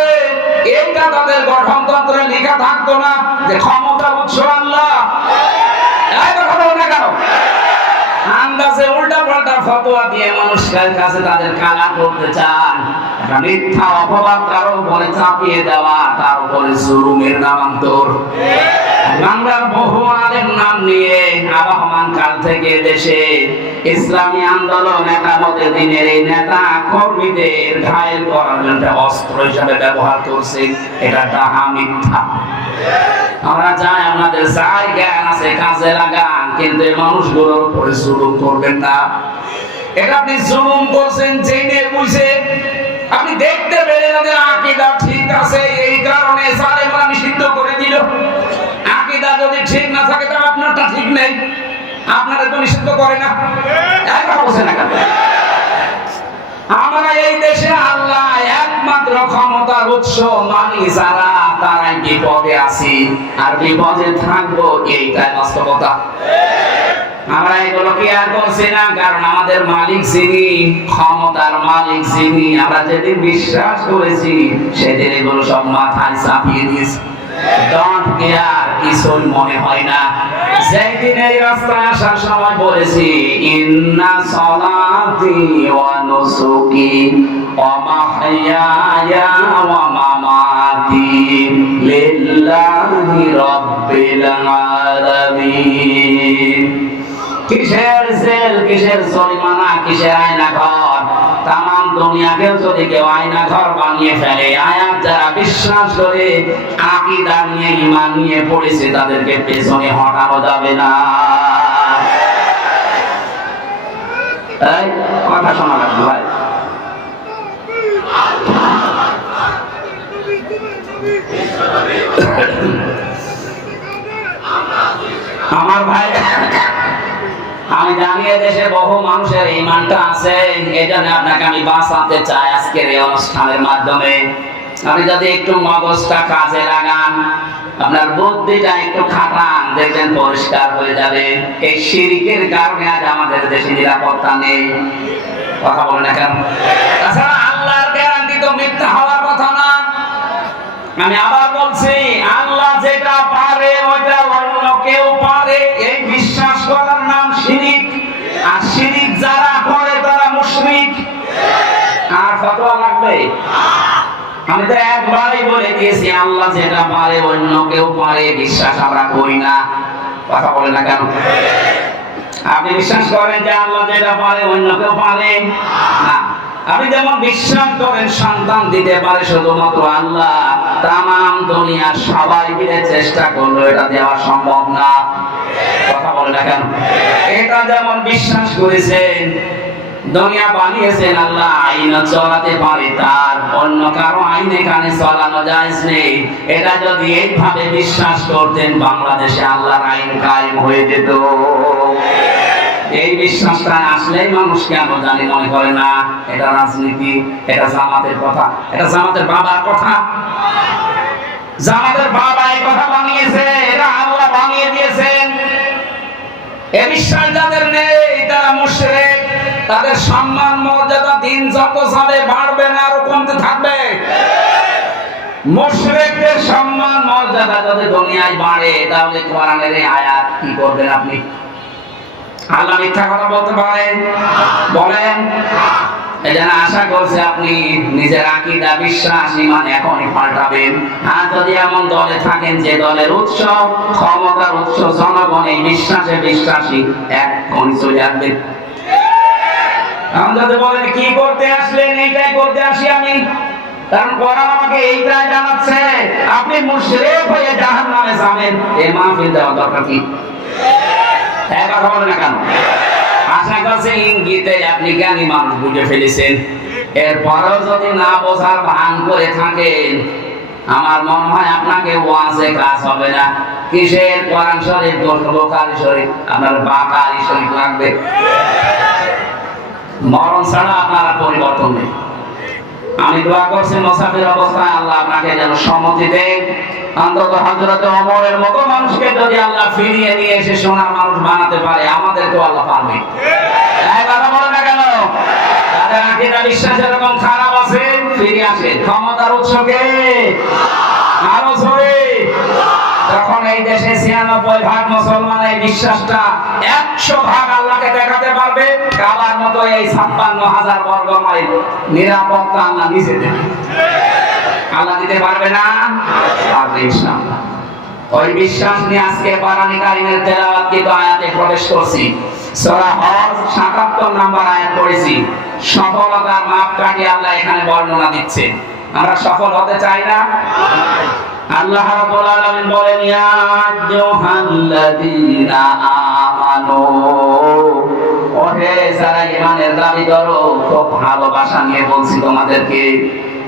এটা তাদের গঠনতন্ত্রে লেখা থাকতো না যে ক্ষমতার উৎস আল্লাহ। এই কথা বলেন না কেন? আন্দাজে উল্টা পাল্টা ফতোয়া দিয়ে মানুষের কাছে তাদের কালা করতে চান। এটা মিথ্যা অপবাদ কারো উপরে চাপিয়ে দেওয়া, তার উপরে জুলুমের নামান্তর। বাংলার বহু আলেম নাম নিয়ে আবহমান কাল থেকে দেশে ইসলামী আন্দোলন একামতের দিনের এই নেতা কর্মীদের ঘায়েল করার জন্য অস্ত্র হিসাবে ব্যবহার করছে। এটা ডাহা, মিথ্যা। আমরা চাই আমাদের যাই জ্ঞান আছে কাজে লাগান, কিন্তু এই মানুষগুলোর উপরে জুলুম করবেন না। এটা আপনি জুলুম করছেন জেনে বুঝে। আপনি দেখতে পেলেন ওদের আকীদা ঠিক আছে, এই কারণে জালেমরা নিষিদ্ধ করে দিল। আকীদা যদি ঠিক না থাকে তাহলে আপনারটা ঠিক নেই, আপনারা তো নিষিদ্ধ করে না। একবার বসে না কেন? আমরা এই দেশে আল্লাহ একমাত্র ক্ষমতার উৎস মানি যারা, তারাই বিপদে আছি আর বিপদে থাকবো, এইটাই বাস্তবতা। আমরা এগুলো কি আর করছি না, কারণ আমাদের মালিক যিনি, ক্ষমতার মালিক যিনি, আমরা যেদিন বিশ্বাস করেছি সেদিন এগুলো সব মাথায় চাপিয়ে দিয়েছি। ডোন্ট কেয়ার, কিছুই মনে হয় না। যেদিন এই রাস্তায় আসার সময় বলেছি ইন্না সলাতি ওয়া নুসুকি ওয়া মাহইয়ায়া ওয়া মামাতি লিল্লাহি রাব্বিল আলামিন। কিসের জেল, কিসের জরিমানা, কিসের আয়না ঘর? তাম দুনিয়াকেও যদি কেউ আয়না ঘর বানিয়ে ফেলে, আয়াত যারা বিশ্বাস করে আকীদা নিয়ে, ঈমান নিয়ে পড়েছে, তাদেরকে পেছনে হটানো যাবে না। এই কথা শোনা লাগবে ভাই। আমার ভাই, আমি জানি দেশে বহু মানুষের ঈমানটা আছে, এই জন্য আপনাকে আমি বাঁচাতে চাই আজকের এই অনুষ্ঠানের মাধ্যমে। আপনি যদি একটু মগজটা কাজে লাগান, আপনার বুদ্ধিটা একটু খাটান, দেখবেন পরিষ্কার হয়ে যাবে। এই শিরকের কারণে আজ আমাদের দেশে নিরাপত্তা নেই। কথা বলেন না কেন? তাছাড়া আল্লাহর গ্যারান্টি তো মিথ্যা হওয়ার কথা না। আমি আবার বলছি, আল্লাহ যেটা পারে ওইটা অন্য কেউ পারে, এই বিশ্বাস করার নাম শিরক। আর শিরক যারা করে তারা মুশরিক। আর ফতোয়া লাগবে? আমি তো একবারই বলে দিয়েছি, আল্লাহ যেটা পারে অন্য কেউ পারে, বিশ্বাস আমরা করি না। কথা বলে না কেন? আপনি বিশ্বাস করেন যে আল্লাহ যেটা পারে অন্য কেউ পারে না? আপনি যেমন বিশ্বাস করেন সন্তান দিতে পারে শুধুমাত্র আল্লাহ, তামাম দুনিয়ার সবাই মিলে চেষ্টা করলো এটা দেওয়া সম্ভব না। কথা বলে না কেন? এটা যেমন বিশ্বাস করেছেন দুনিয়া বানিয়েছেন আল্লাহ, আইন চলাতে পারে তার, অন্য কারো আইনে কানে চলানো জায়েজ নেই। এটা যদি এইভাবে বিশ্বাস করতেন বাংলাদেশে আল্লাহর আইন কায়েম হয়ে যেত। এই বিশ্বাসটা আসলেই মানুষ কেন জানি মনে করে না এটা রাজনীতি, এটা জামাতের কথা, এটা জামাতের বাবার কথা। জামাতের বাবা এই কথা বানিয়েছে, এটা আল্লাহ বানিয়ে দিয়েছেন। এ বিশ্বাস যাদের নেই তারা মুশরিক। তাদের সম্মান মর্যাদা দিন যত যাবে বাড়বে না, আরো কমতে থাকবে। মুশরিকদের সম্মান মর্যাদা যদি দুনিয়ায় বাড়ে তাহলে কোরআনের এই আয়াত কি করবেন আপনি? আল্লাহ মিথ্যা কথা বলতে পারেন? বলেন। এজন্য আশা করছি আপনি নিজের আকীদা বিশ্বাস ঈমান এখনই পাল্টাবেন। আর যদি এমন দলে থাকেন যে দলের উৎস ক্ষমতার উৎস জনগণ, এই বিশ্বাসে বিশ্বাসী এখনই চলে আসবেন। যদি বলেন কি করতে আসলেন, এইটাই করতে আসি আমি, কারণ কোরআন আমাকে এইটাই জানাচ্ছে আপনি মুশরিক হয়ে জাহান্নামে যাবেন, এই মাহফিল দেওয়া দরকার কি? কথা বলেন না কেন? আশা করছি ইঙ্গিতে আপনি জ্ঞানী মানুষ বুঝে ফেলেছেন। এরপরেও যদি না বোঝার ভান করে থাকেন আমার মনে হয় আপনাকে ওয়াজে কাজ হবে না। কিসের কোরআন শরীফ, বুখারী শরীফ, আপনার বাকারি শরীফ লাগবে। মরণ ছাড়া আপনার পরিবর্তন নেই। আমি দোয়া করছি মুসাফির অবস্থায় আল্লাহ আপনাকে যেন সম্মতি দেন। অন্তত হযরত ওমরের মতো মানুষকে যদি আল্লাহ ফিরিয়ে নিয়ে এসে সোনার মানুষ বানাতে পারে, আমাদেরকেও আল্লাহ পারবে। এই কথা বলে না কেন? তাদের আকীদা বিশ্বাস এরকম খারাপ আছে, ফিরে আসে। ক্ষমতার উৎসকে আরো জোরে। যখন এই দেশে ৯৬% মুসলমান এই বিশ্বাসটা ১০০% আল্লাহকে দেখাতে পারবে, কাবার মতো এই ৫৬,০০০ বর্গ মাইল নিরাপত্তা আল্লাহ নিজে দেবে। আল্লাহ দিতে পারবে না? পারবে ইনশাআল্লাহ। ওই বিশ্বাস নিয়ে আজকে কোরআন কারীমের তেলাওয়াতকৃত আয়াতে প্রবেশ করছি। সূরা হজ ৭৭ নম্বর আয়াত পড়েছি। সফলতার মাপকাঠি আল্লাহ এখানে বর্ণনা দিচ্ছেন। আমরা সফল হতে চাই না? আল্লাহ রাব্বুল আলামিন বলেন ইয়া আইয়ুহাল্লাযীনা আমানু, ওহে যারা ঈমানের দাবি করো, খুব ভালোবাসা নিয়ে বলছি তোমাদেরকে।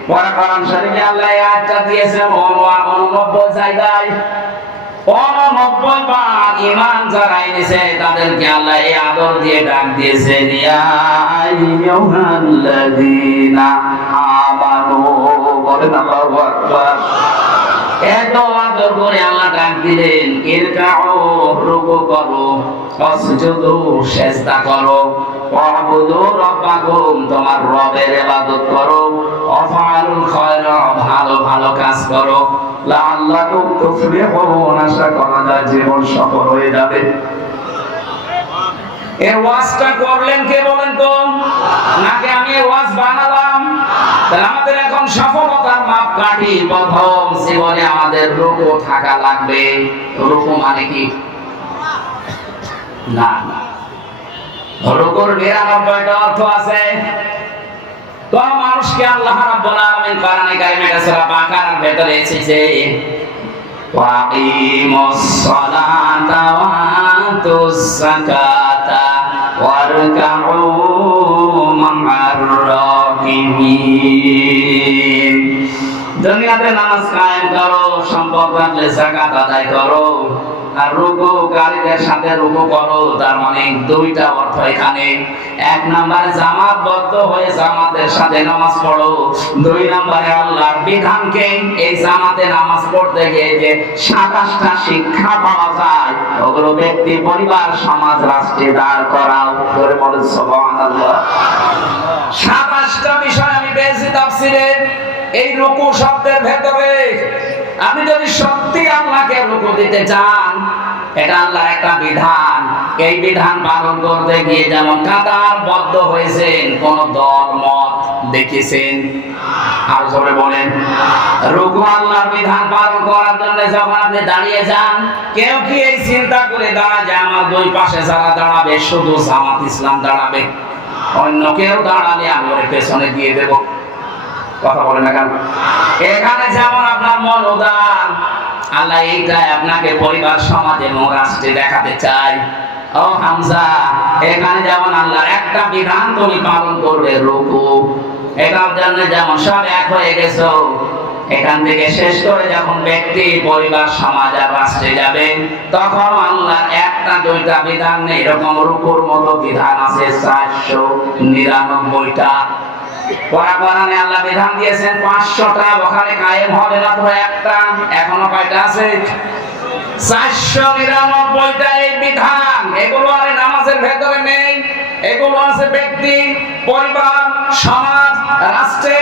কোরআন শরীফে আল্লাহ এই আয়াতটা দিয়েছেন ৮৯ জায়গায়। ৮৯ বার ঈমান যারা এনেছে তাদেরকে আল্লাহ এই আদর দিয়ে ডাক দিয়েছেন ইয়া আইয়ুহাল্লাযীনা আমানু। বলেন আল্লাহু আকবার। এত আদর করে আল্লাহ ডাক দিলেন ইরকাউ, রুকু করো, ওয়াসজুদু, সিজদা করো, ওয়াবুদু রাব্বাকুম, তোমার রবের ইবাদত করো, ওয়াফআলুল খায়রা, ভালো ভালো কাজ করো, লাআল্লাকুম তুফলিহুন, আশা করা যায় জীবন সফল হয়ে যাবে। এর ওয়াজটা করলেন কে বলেন তো? নাকি আমি ওয়াজ বানালাম? তাহলে আমাদের এখন সফলতার মাপকাঠি প্রথম জীবনে আমাদের রুকু থাকা লাগবে। রুকু মানে কি? না, রুকুর ৯৯টা অর্থ আছে। কোন মানুষকে আল্লাহ রাব্বুল আলামিন কোরআনে কারিমে সূরা বাকারার ভেতরে এসেছে ওয়াকিমুস সালাতা ওয়া আতুস যাকাতা ওয়ারকাউ মা'আর রাকিবিন। দুনিয়াতে নামাজ কায়েম করো, সম্পদ থাকলে যাকাত আদায় করো, আর রুকুকারীদের সাথে রুকু করো। তার মানে দুইটা অর্থ এখানে। এক নম্বরে জামাতবদ্ধ হয়ে জামাতের সাথে নামাজ পড়ো। দুই নম্বরে আল্লাহর বিধানকে এই জামাতে নামাজ পড়তে গিয়ে যে ২৭টা শিক্ষা পাওয়া যায়, ওগুলো ব্যক্তি, পরিবার, সমাজ, রাষ্ট্রে দাঁড় করাও। করে বলেন সুবহানাল্লাহ। ২৭টা বিষয় আমি পেয়েছি তাফসীরে এই রুকু শব্দের ভেতরে। আপনি যদি সত্যি আল্লাহকে রুকু দিতে চান এটা আল্লাহর একটা বিধান। এই বিধান পালন করতে গিয়ে যেমন কাতারবদ্ধ হয়েছেন, কোন দল মত দেখেছেন? আর জোরে বলেন। রুকু আল্লাহর বিধান পালন করার জন্য যখন আপনি দাঁড়িয়ে যান, কেউ কি এই চিন্তা করে দাঁড়ায় যে আমার দুই পাশে যারা দাঁড়াবে শুধু জামাত ইসলাম দাঁড়াবে, অন্য কেউ দাঁড়ালে আমি ওর পেছনে দিয়ে দেব? কথা বলে না কেন? এখানে যেমন আপনার মন উদার, আল্লাহ এইটাই আপনাকে পরিবার, সমাজ এবং রাষ্ট্রে দেখাতে চাই। ও হামজা, এখানে যেমন আল্লাহর একটা বিধান তুমি পালন করবে, রুকু, এটার জন্য যেমন সব এক হয়ে গেছো, এখান থেকে শেষ করে যখন ব্যক্তি, পরিবার, সমাজ আর রাষ্ট্রে যাবে, তখন আল্লাহর একটা দুইটা বিধান নেই, এরকম রুকুর মতো বিধান আছে 499টা। কোরআনে আল্লাহ বিধান দিয়েছেন 500টা, ওখানে কায়েম হবে মাত্র একটা। এখনো কয়টা আছে? 499টা এই বিধান। এগুলো আর নামাজের ভেতরে নেই, এগুলো আছে ব্যক্তি, পরিবার, সমাজ, রাষ্ট্রে।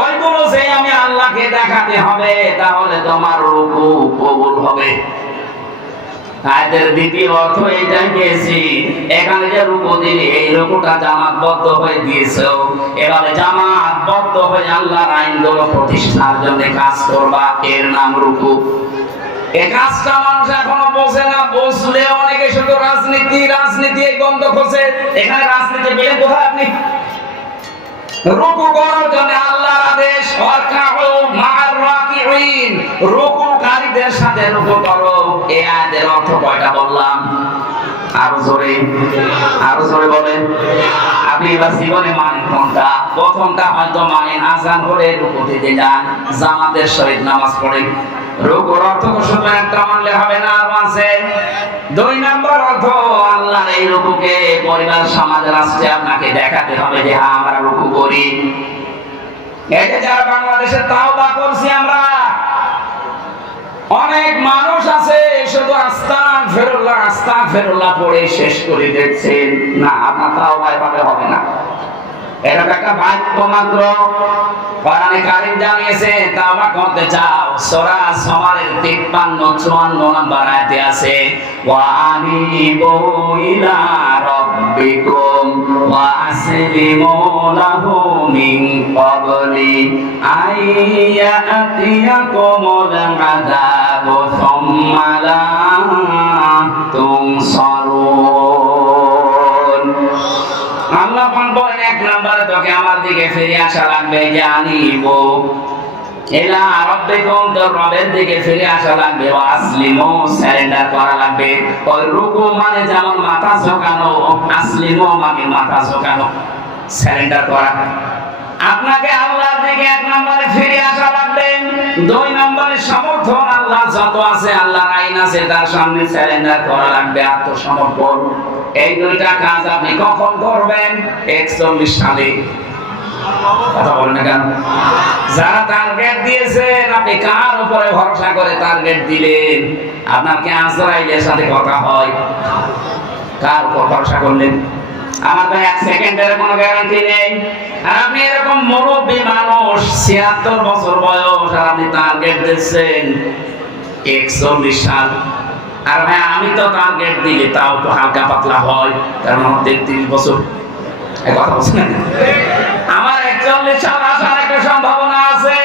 ওইগুলো যে আমি আল্লাহকে দেখাতে হবে, তাহলে তোমার রুকু কবুল হবে। আয়াতের দ্বিতীয় অর্থ এইটাই পেয়েছি, এখানে যে রুকু দিলি, এই রুকুটা জামাতবদ্ধ হয়ে দিয়েছো, এবারে জামাতবদ্ধ হয়ে আল্লাহর আইনগুলো প্রতিষ্ঠার জন্য কাজ করবা, এর নাম রুকু। এই কাজটা মানুষ এখনো বোঝে না, বুঝলে অনেকে শুধু রাজনীতি রাজনীতি এই গন্ধ খোঁজে। এখানে রাজনীতি পেলেন কোথায় আপনি? রুকু করার জন্য আল্লাহর আদেশ, ওয়ারকাউ মা'আর রাকিঈন, রুকুকারীদের সাথে রুকু করো। এই আয়াতের অর্থ কয়টা বললাম? আরো জোরে বলেন। আপনি এবার জীবনে মানেন কোনটা? প্রথমটা হয়তো মানেন, আযান হলে রুকু দিতে যান, জামাতের সহিত নামাজ পড়েন। রুকুর অর্থ শুধু একটা মানলে হবে না, আরো আছে। 2 নম্বর অর্থ, আল্লাহর এই রুকুকে পরিবার, সমাজ, রাষ্ট্রে আপনাকে দেখাতে হবে যে হ্যাঁ আমরা রুকু করি। এই যে যারা বাংলাদেশে তাওবা করছি আমরা, অনেক মানুষ আছে শুধু আস্তাগফিরুল্লাহ আস্তাগফিরুল্লাহ পড়ে শেষ করে দিচ্ছেন। না, আপনার তাওবা এভাবে হবে না। এটা একটা বাক্য মাত্র। কোরআনে কারীম জানিয়েছে, তাওবা করতে চাও, সূরা জুমারের 53-54 নম্বর আয়াতে আছে, ওয়া আনিবু ইলা রাব্বিকুম ওয়া আসলিমু লাহু মিন ক্বাবলি আইয়াতিয়াকুমুল আযাবু সুম্মা লা তুনসারুন। আল্লাহ বলেন, 1 নম্বরে তোকে আমার দিকে ফিরে আসা লাগবে, জানিবো ইলা রাব্বিকুম, তোর রবের দিকে ফিরে আসা লাগবে, ওয়া আসলিমু, সারেন্ডার করা লাগবে। ওই রুকু মানে যেমন মাথা ঝোঁকানো, আসলিমু মানে মাথা ঝোঁকানো, সারেন্ডার করা। আপনাকে আল্লাহর দিকে 1 নম্বরে ফিরে আসা লাগবে। 2 নম্বরে সমর্থন, আল্লাহ যত আছে, আল্লাহর আইন আছে, তার সামনে সারেন্ডার করা লাগবে, আত্মসমর্পণ। এই 2টা কাজ আপনি কখন করবেন? 41 সালে। কথা বলেন না কেন? যারা টার্গেট দিয়েছেন, আপনি কার উপরে ভরসা করে টার্গেট দিলেন? আপনার কি আজরাইলের সাথে কথা হয়? কার উপর ভরসা করলেন? আমার তো 1 সেকেন্ডের কোনো গ্যারান্টি নেই। আর আপনি এরকম মুরব্বী মানুষ, 76 বছর বয়স, আর আপনি টার্গেট দিচ্ছেন 41 সাল। আর ভাই, আমি তো টার্গেট দিলে তাও তো হালকা পাতলা হয়, কারণ আমার 33 বছর। এই কথা বলছেন না? আমার 41 সাল আসার একটা সম্ভাবনা আছে,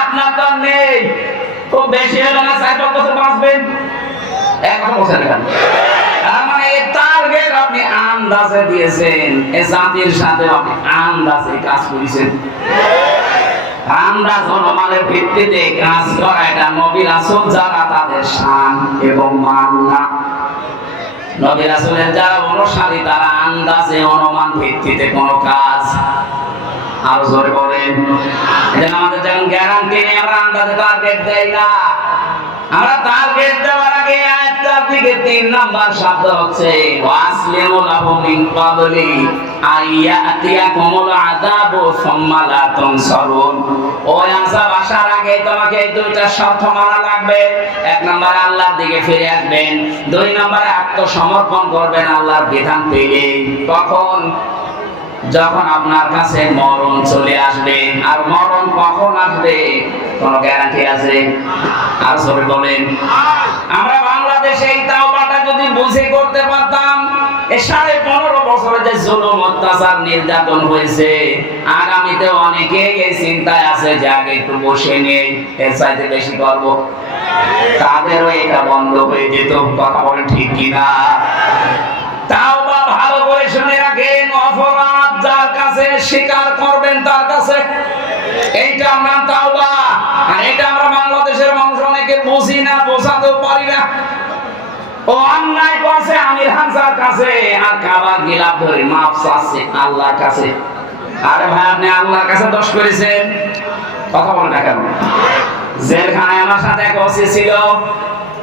আপনার তো নেই। খুব বেশি হলে না 4-5 বছর বাঁচবেন। এক কথা বলছেন না? মানে টার্গেট আপনি আন্দাজে দিয়েছেন, এ জাতির সাথে আপনি আন্দাজে কাজ করেছেন। আন্দাজ অনুমানের ভিত্তিতে কাজ করা, এটা নবী রাসূল যারা, তাদের শান এবং মান না। নবী রাসূলের যারা অনুসারী, তারা আন্দাজে অনুমান ভিত্তিতে কোনো কাজ। আর জোরে বলেন। এটা আমাদের যেমন গ্যারান্টি নেই, আমরা আন্দাজে টার্গেট দেই না। আমরা টার্গেট দেওয়ার আগে আয়াতটার দিকে 3 নাম্বার শব্দ হচ্ছে, ওয়াসলিমু লাহু মিন ক্বাবলি আইয়াতিয়াকুমুল আযাবু সুম্মা লা তুনসারুন। ওই আযাব আসার আগে তোমাকে এই 2টা শর্ত মানা লাগবে। 1 নম্বরে আল্লাহর দিকে ফিরে আসবেন, 2 নম্বরে আত্মসমর্পণ করবেন আল্লাহর বিধান পেলে। কখন? যখন আপনার কাছে মরণ চলে আসবে। আর মরণ কখন আসবে কোন গ্যারান্টি আছে? আর সবাই বলেন। আমরা বাংলা বাংলাদেশে এই তাওবাটা যদি বুঝে করতে পারতাম, এই 15.5 বছরে যে জুলুম অত্যাচার নির্যাতন হয়েছে, আগামীতে অনেকেই এই চিন্তায় আছে যে আগে একটু বসে নেই, এর চাইতে বেশি করব, তাদেরও এটা বন্ধ হয়ে যেত। কথা বলে ঠিক কিনা? তাওবা ভালো করে শুনে রাখেন, অপরাধ যার কাছে স্বীকার করবেন তার কাছে, এইটা আমরা তাওবা। আর এটা আমরা বাংলাদেশের মানুষ অনেকে বুঝি না, বোঝাতেও পারি না। ও অন্যায় করছে আমির হামজার কাছে, আর কাবার গিলাফ ধরে মাপ চাচ্ছে আল্লাহর কাছে। আরে ভাই, আপনি আল্লাহর কাছে দোষ করেছেন, কথা বলেন না কেন? জেলখানায় আমার সাথে এক ওসি ছিল,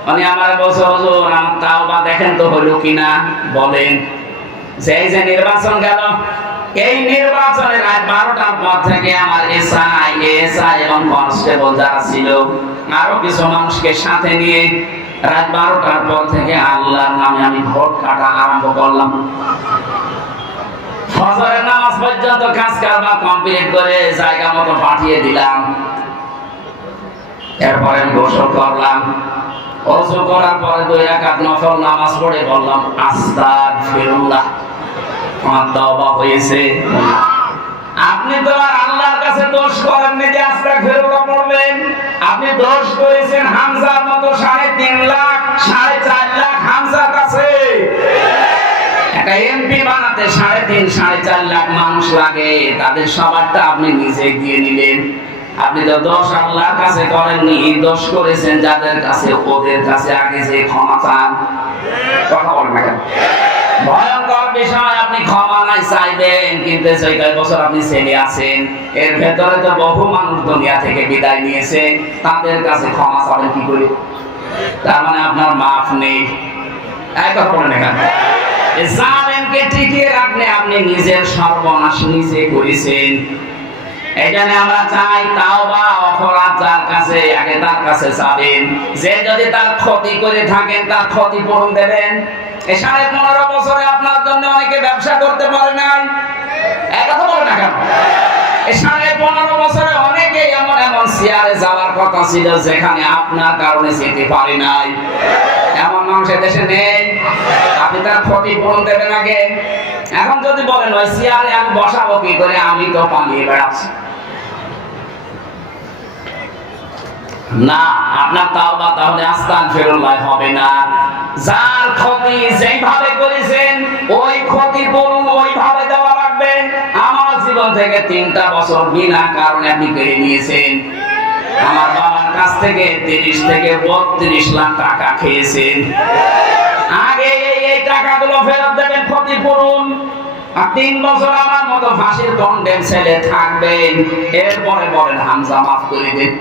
উনি আমার বলছে, হুজুর আমার তাওবা দেখেন তো হলো কিনা, বলেন। যে নির্বাচন গেল, এই নির্বাচনের রাত 12টার পর থেকে আমার এসআই এবং কনস্টেবল যারা ছিল, আরো কিছু মানুষকে সাথে নিয়ে রাত 12টার পর থেকে আল্লাহর নামে আমি ভোট কাটা আরম্ভ করলাম। ফজরের নামাজ পর্যন্ত কাজ কারবার কমপ্লিট করে জায়গা মতো পাঠিয়ে দিলাম। এরপরে আমি গোসল করলাম, ওযু করার পরে 2 রাকাত নফল নামাজ পড়ে বললাম আস্তাগফিরুল্লাহ, আমার তওবা হয়েছে। আপনি তো আর আল্লাহর কাছে দোষ করেননি যে আস্তাগফিরুল্লাহ পড়বেন, আপনি দোষ করেছেন হামজার মতো 3.5 লাখ 4.5 লাখ হামজার কাছে। একটা এমপি বানাতে 3.5-4.5 লাখ মানুষ লাগে, তাদের সবারটা আপনি নিজে দিয়ে নিলেন। আপনি তো দোষ আল্লাহর কাছে করেননি, দোষ করেছেন যাদের কাছে, ওদের কাছে আগে যে ক্ষমা চান। কথা বলেন না কেন? ভয়ঙ্কর বিষয়, আপনি ক্ষমা নাই চাইবেন, কিন্তু 6 বছর আপনি ছেলে আছেন, এর ভেতরে তো বহু মানুষ দুনিয়া থেকে বিদায় নিয়েছে, তাদের কাছে ক্ষমা চাবেন কি করে? তার মানে আপনার মাফ নেই। কথা বলেন না কেন? জালেমকে টিকিয়ে রাখলে আপনি নিজের সর্বনাশ নিজে করেছেন। এখানে আমরা চাই তাওবা, অপরাধ যার কাছে আগে তার কাছে যাবেন। যে যদি তার ক্ষতি করে থাকেন তার ক্ষতিপূরণ দেবেন। এই 15.5 বছরে আপনার জন্য অনেকে ব্যবসা করতে পারে নাই, কথা বলে না কেন? এই 15.5 বছরে অনেকে এমন এমন চেয়ারে যাওয়ার কথা ছিল যেখানে আপনার কারণে যেতে পারে নাই। এমন মানুষ দেশে নেই, আপনি তার ক্ষতিপূরণ দেবেন আগে। এখন যদি বলেন ওই চেয়ারে আমি বসাবো কি করে, আমি তো পালিয়ে বেড়াচ্ছি, না, আপনার তাওবা তাহলে আস্তাগফিরুল্লাহ হবে না। যার ক্ষতি যেইভাবে করেছেন ওই ক্ষতিপূরণ ওইভাবে দেওয়া লাগবে। আমার জীবন থেকে 3টা বছর বিনা কারণে আপনি কেড়ে নিয়েছেন। আমার বাবার কাছ থেকে 30 থেকে 32 লাখ টাকা খেয়েছেন। আগে এই টাকাগুলো ফেরত দেবেন, ক্ষতিপূরণ। আর 3 বছর আমার মতো ফাঁসির দণ্ডে ছেলে থাকবেন, এরপরে বলেন হামজা মাফ করে দেন।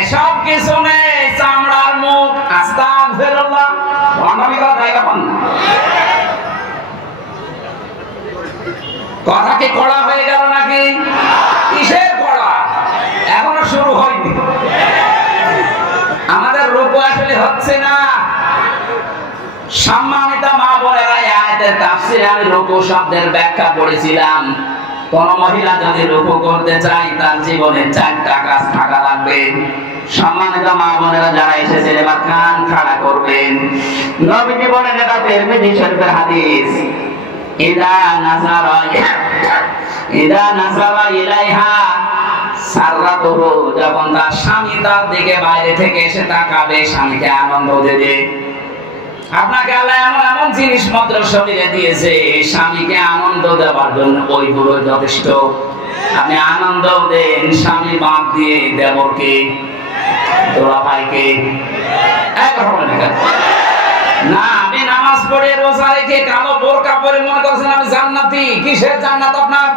এসব কিছু নেই, চামড়ার মুখ, আস্তাগফিরুল্লাহ, অনামিকা জায়গা পান। কথা কি কড়া হয়ে গেল নাকি? কিসের কড়া? এখনো শুরু হয়নি। আমাদের রুকু আসলে হচ্ছে না। সম্মানিত মা বোনেরা, আয়াতের তাফসিরে আমি রুকু শব্দের ব্যাখ্যা করেছিলাম। কোন মহিলা যদি রুকু করতে চায় তার জীবনে 4টা কাজ থাকা লাগবে। সম্মানিত মা বোনেরা যারা এসেছেন এবার কান খাড়া করবেন। নবীজি বলেন, এটা তিরমিজি শরীফের হাদিস, ইদা নাসারা ইলাইহা সাররাতুহু, যখন তার স্বামী তার দিকে বাইরে থেকে এসে তাকাবে, স্বামীকে আনন্দ দেবে। আপনাকে আল্লাহ এমন এমন জিনিসপত্র শরীরে দিয়েছে, স্বামীকে আনন্দ দেওয়ার জন্য ওইগুলো যথেষ্ট। আপনি আনন্দ দেন স্বামী বাদ দিয়ে দেবরকে, দোলা ভাইকে, না। আপনি নামাজ পড়ে রোজা রেখে কালো বোরকা পরে মনে করছেন আমি জান্নাতি। কিসের জান্নাত আপনার?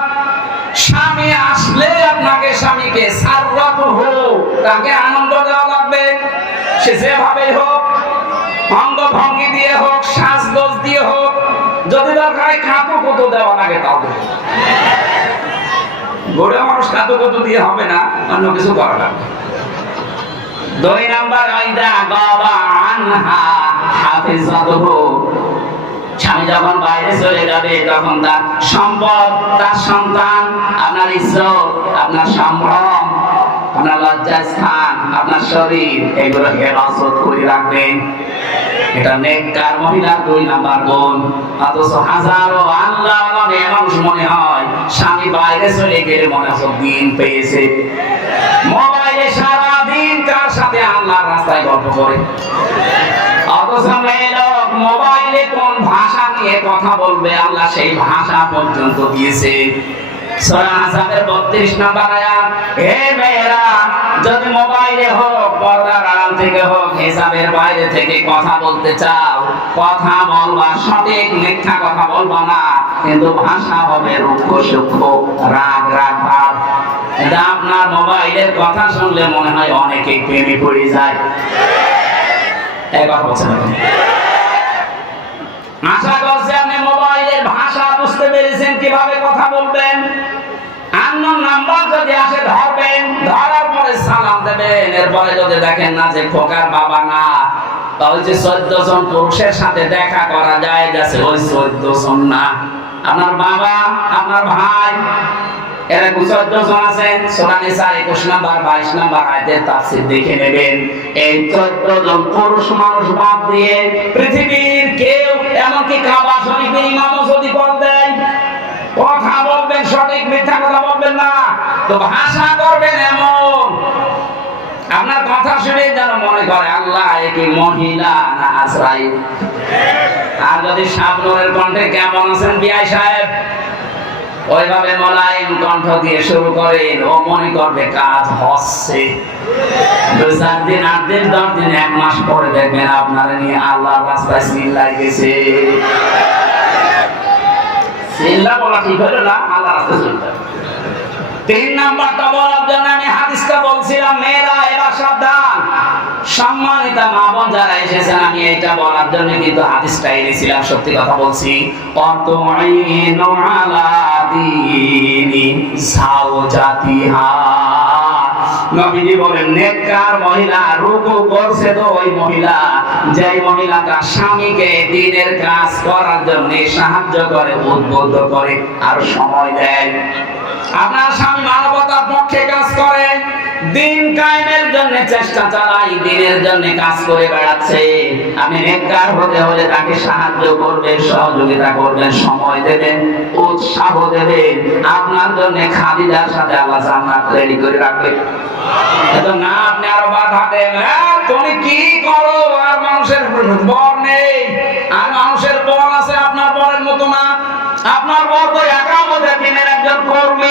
স্বামী আসলে আপনাকে স্বামীকে সাররাতুহু, তাকে আনন্দ দেওয়া লাগবে। সে যেভাবেই হোক, অঙ্গ ভঙ্গি দিয়ে হোক, সাজগোজ দিয়ে হোক, যদি দরকার কাঁতো কুতো দেওয়া লাগে তাও দেবে। গড়ে মানুষ কাঁতো কুতো দিয়ে হবে না, অন্য কিছু করা লাগবে। 2 নাম্বার, আইদা বাবা আনহা হাফিজাতুহু, স্বামী যখন বাইরে চলে যাবে তখন তার সম্পদ, তার সন্তান, আপনার ইজ্জত, আপনার সম্ভ্রম আপনার লজ্জাস্থান, আপনার শরীর, এগুলো হেফাজত করে রাখবেন। এটা নেককার মহিলার 2 নাম্বার গুণ। অথচ হাজারো আল্লাহ মানুষ মনে হয় স্বামী বাইরে চলে গেলে মনে হয় দিন পেয়েছে। মোবাইলে সারাদিন কার সাথে আল্লাহর রাস্তায় গল্প করে। অথচ মেয়ে লোক মোবাইলে কোন ভাষা নিয়ে কথা বলবে আল্লাহ সেই ভাষা পর্যন্ত দিয়েছে। সূরা আহজাবের 32 নম্বর আয়াত, হে মেয়েরা, যদি মোবাইলে হোক, পর্দার আড়াল থেকে হোক, হিসাবের বাইরে থেকে কথা বলতে চাও, কথা বলবা সঠিক, মিথ্যা কথা বলবা না, কিন্তু ভাষা হবে রুক্ষ সূক্ষ্ম, রাগ রাগ ভাব। এটা আপনার মোবাইলের কথা শুনলে মনে হয় অনেকে প্রেমে পড়ে যায়। একবার বলছেন, আশা করছি আপনি মোবাইলের ভাষা বুঝতে পেরেছেন, কিভাবে কথা বলবেন। আননোন নাম্বার যদি আসে ধরবেন, ধরার পরে সালাম দেবেন। এরপরে যদি দেখেন না যে খোকার বাবা না, তাহলে যে 14 জন পুরুষের সাথে দেখা করা যায়, যাচ্ছে ওই 14 জন না, আপনার বাবা, আপনার ভাই, এরকম 14 জন আছেন। সূরা নিসা 21 নম্বর 22 নম্বর আয়াতের তাফসীর দেখে নেবেন। এই 14 জন পুরুষ মানুষ বাদ দিয়ে পৃথিবীর কেউ, এমনকি কাবা শরীফের ইমামও যদি বল দেয়, কথা বলবেন সঠিক, মিথ্যা কথা বলবেন না, তো ভাষা করবেন এমন আপনার কথা শুনে যেন মনে করে আল্লাহ কি মহিলা না আজরাইল। আর যদি শাবনূরের কণ্ঠে কেমন আছেন বিআই সাহেব, ওইভাবে মোলায়েম কণ্ঠ দিয়ে শুরু করেন, ও মনে করবে কাজ হচ্ছে। 2-4 দিন, 8 দিন, 10 দিন, 1 মাস পরে দেখবেন আপনারা নিয়ে আল্লাহর রাস্তায় চিল্লায় গেছে। চিল্লা বলা ঠিক হলো না, আল্লাহর রাস্তায় চিল্লা। 3 নাম্বারটা বলার জন্য আমি হাদিসটা বলছিলাম। মেয়েরা এবার সাবধান, সম্মানিতা মা বোন যারা এসেছেন, আমি এটা বলার জন্য কিন্তু হাদিসটা এনেছিলাম। সত্যি কথা বলছি, অতুইনু আলা দীনি যাওজাতিহা। নবীজি বলেন, নেককার মহিলা রুকু করছে তো ওই মহিলা, যেই মহিলা তার স্বামীকে দ্বীনের কাজ করার জন্য সাহায্য করে, উদ্বুদ্ধ করে আর সময় দেয়। আপনার স্বামী মানবতার পক্ষে কাজ করে, দিন কায়েমের জন্য চেষ্টা চালায়, দিনের জন্য কাজ করে বেড়াচ্ছে, আপনি নেককার হতে হলে তাকে সাহায্য করবেন, সহযোগিতা করবেন, সময় দেবেন, উৎসাহ দেবেন। আপনার জন্য খাদিজার সাথে আল্লাহ জান্নাত রেডি করে রাখবে। এটা না আপনি আরো বাধা দেন, তুমি কি করো, আর মানুষের বর নেই, আর মানুষের বর আছে, আপনার বরের মতো না, আপনার বর তো একামতে দিনের একজন কর্মী।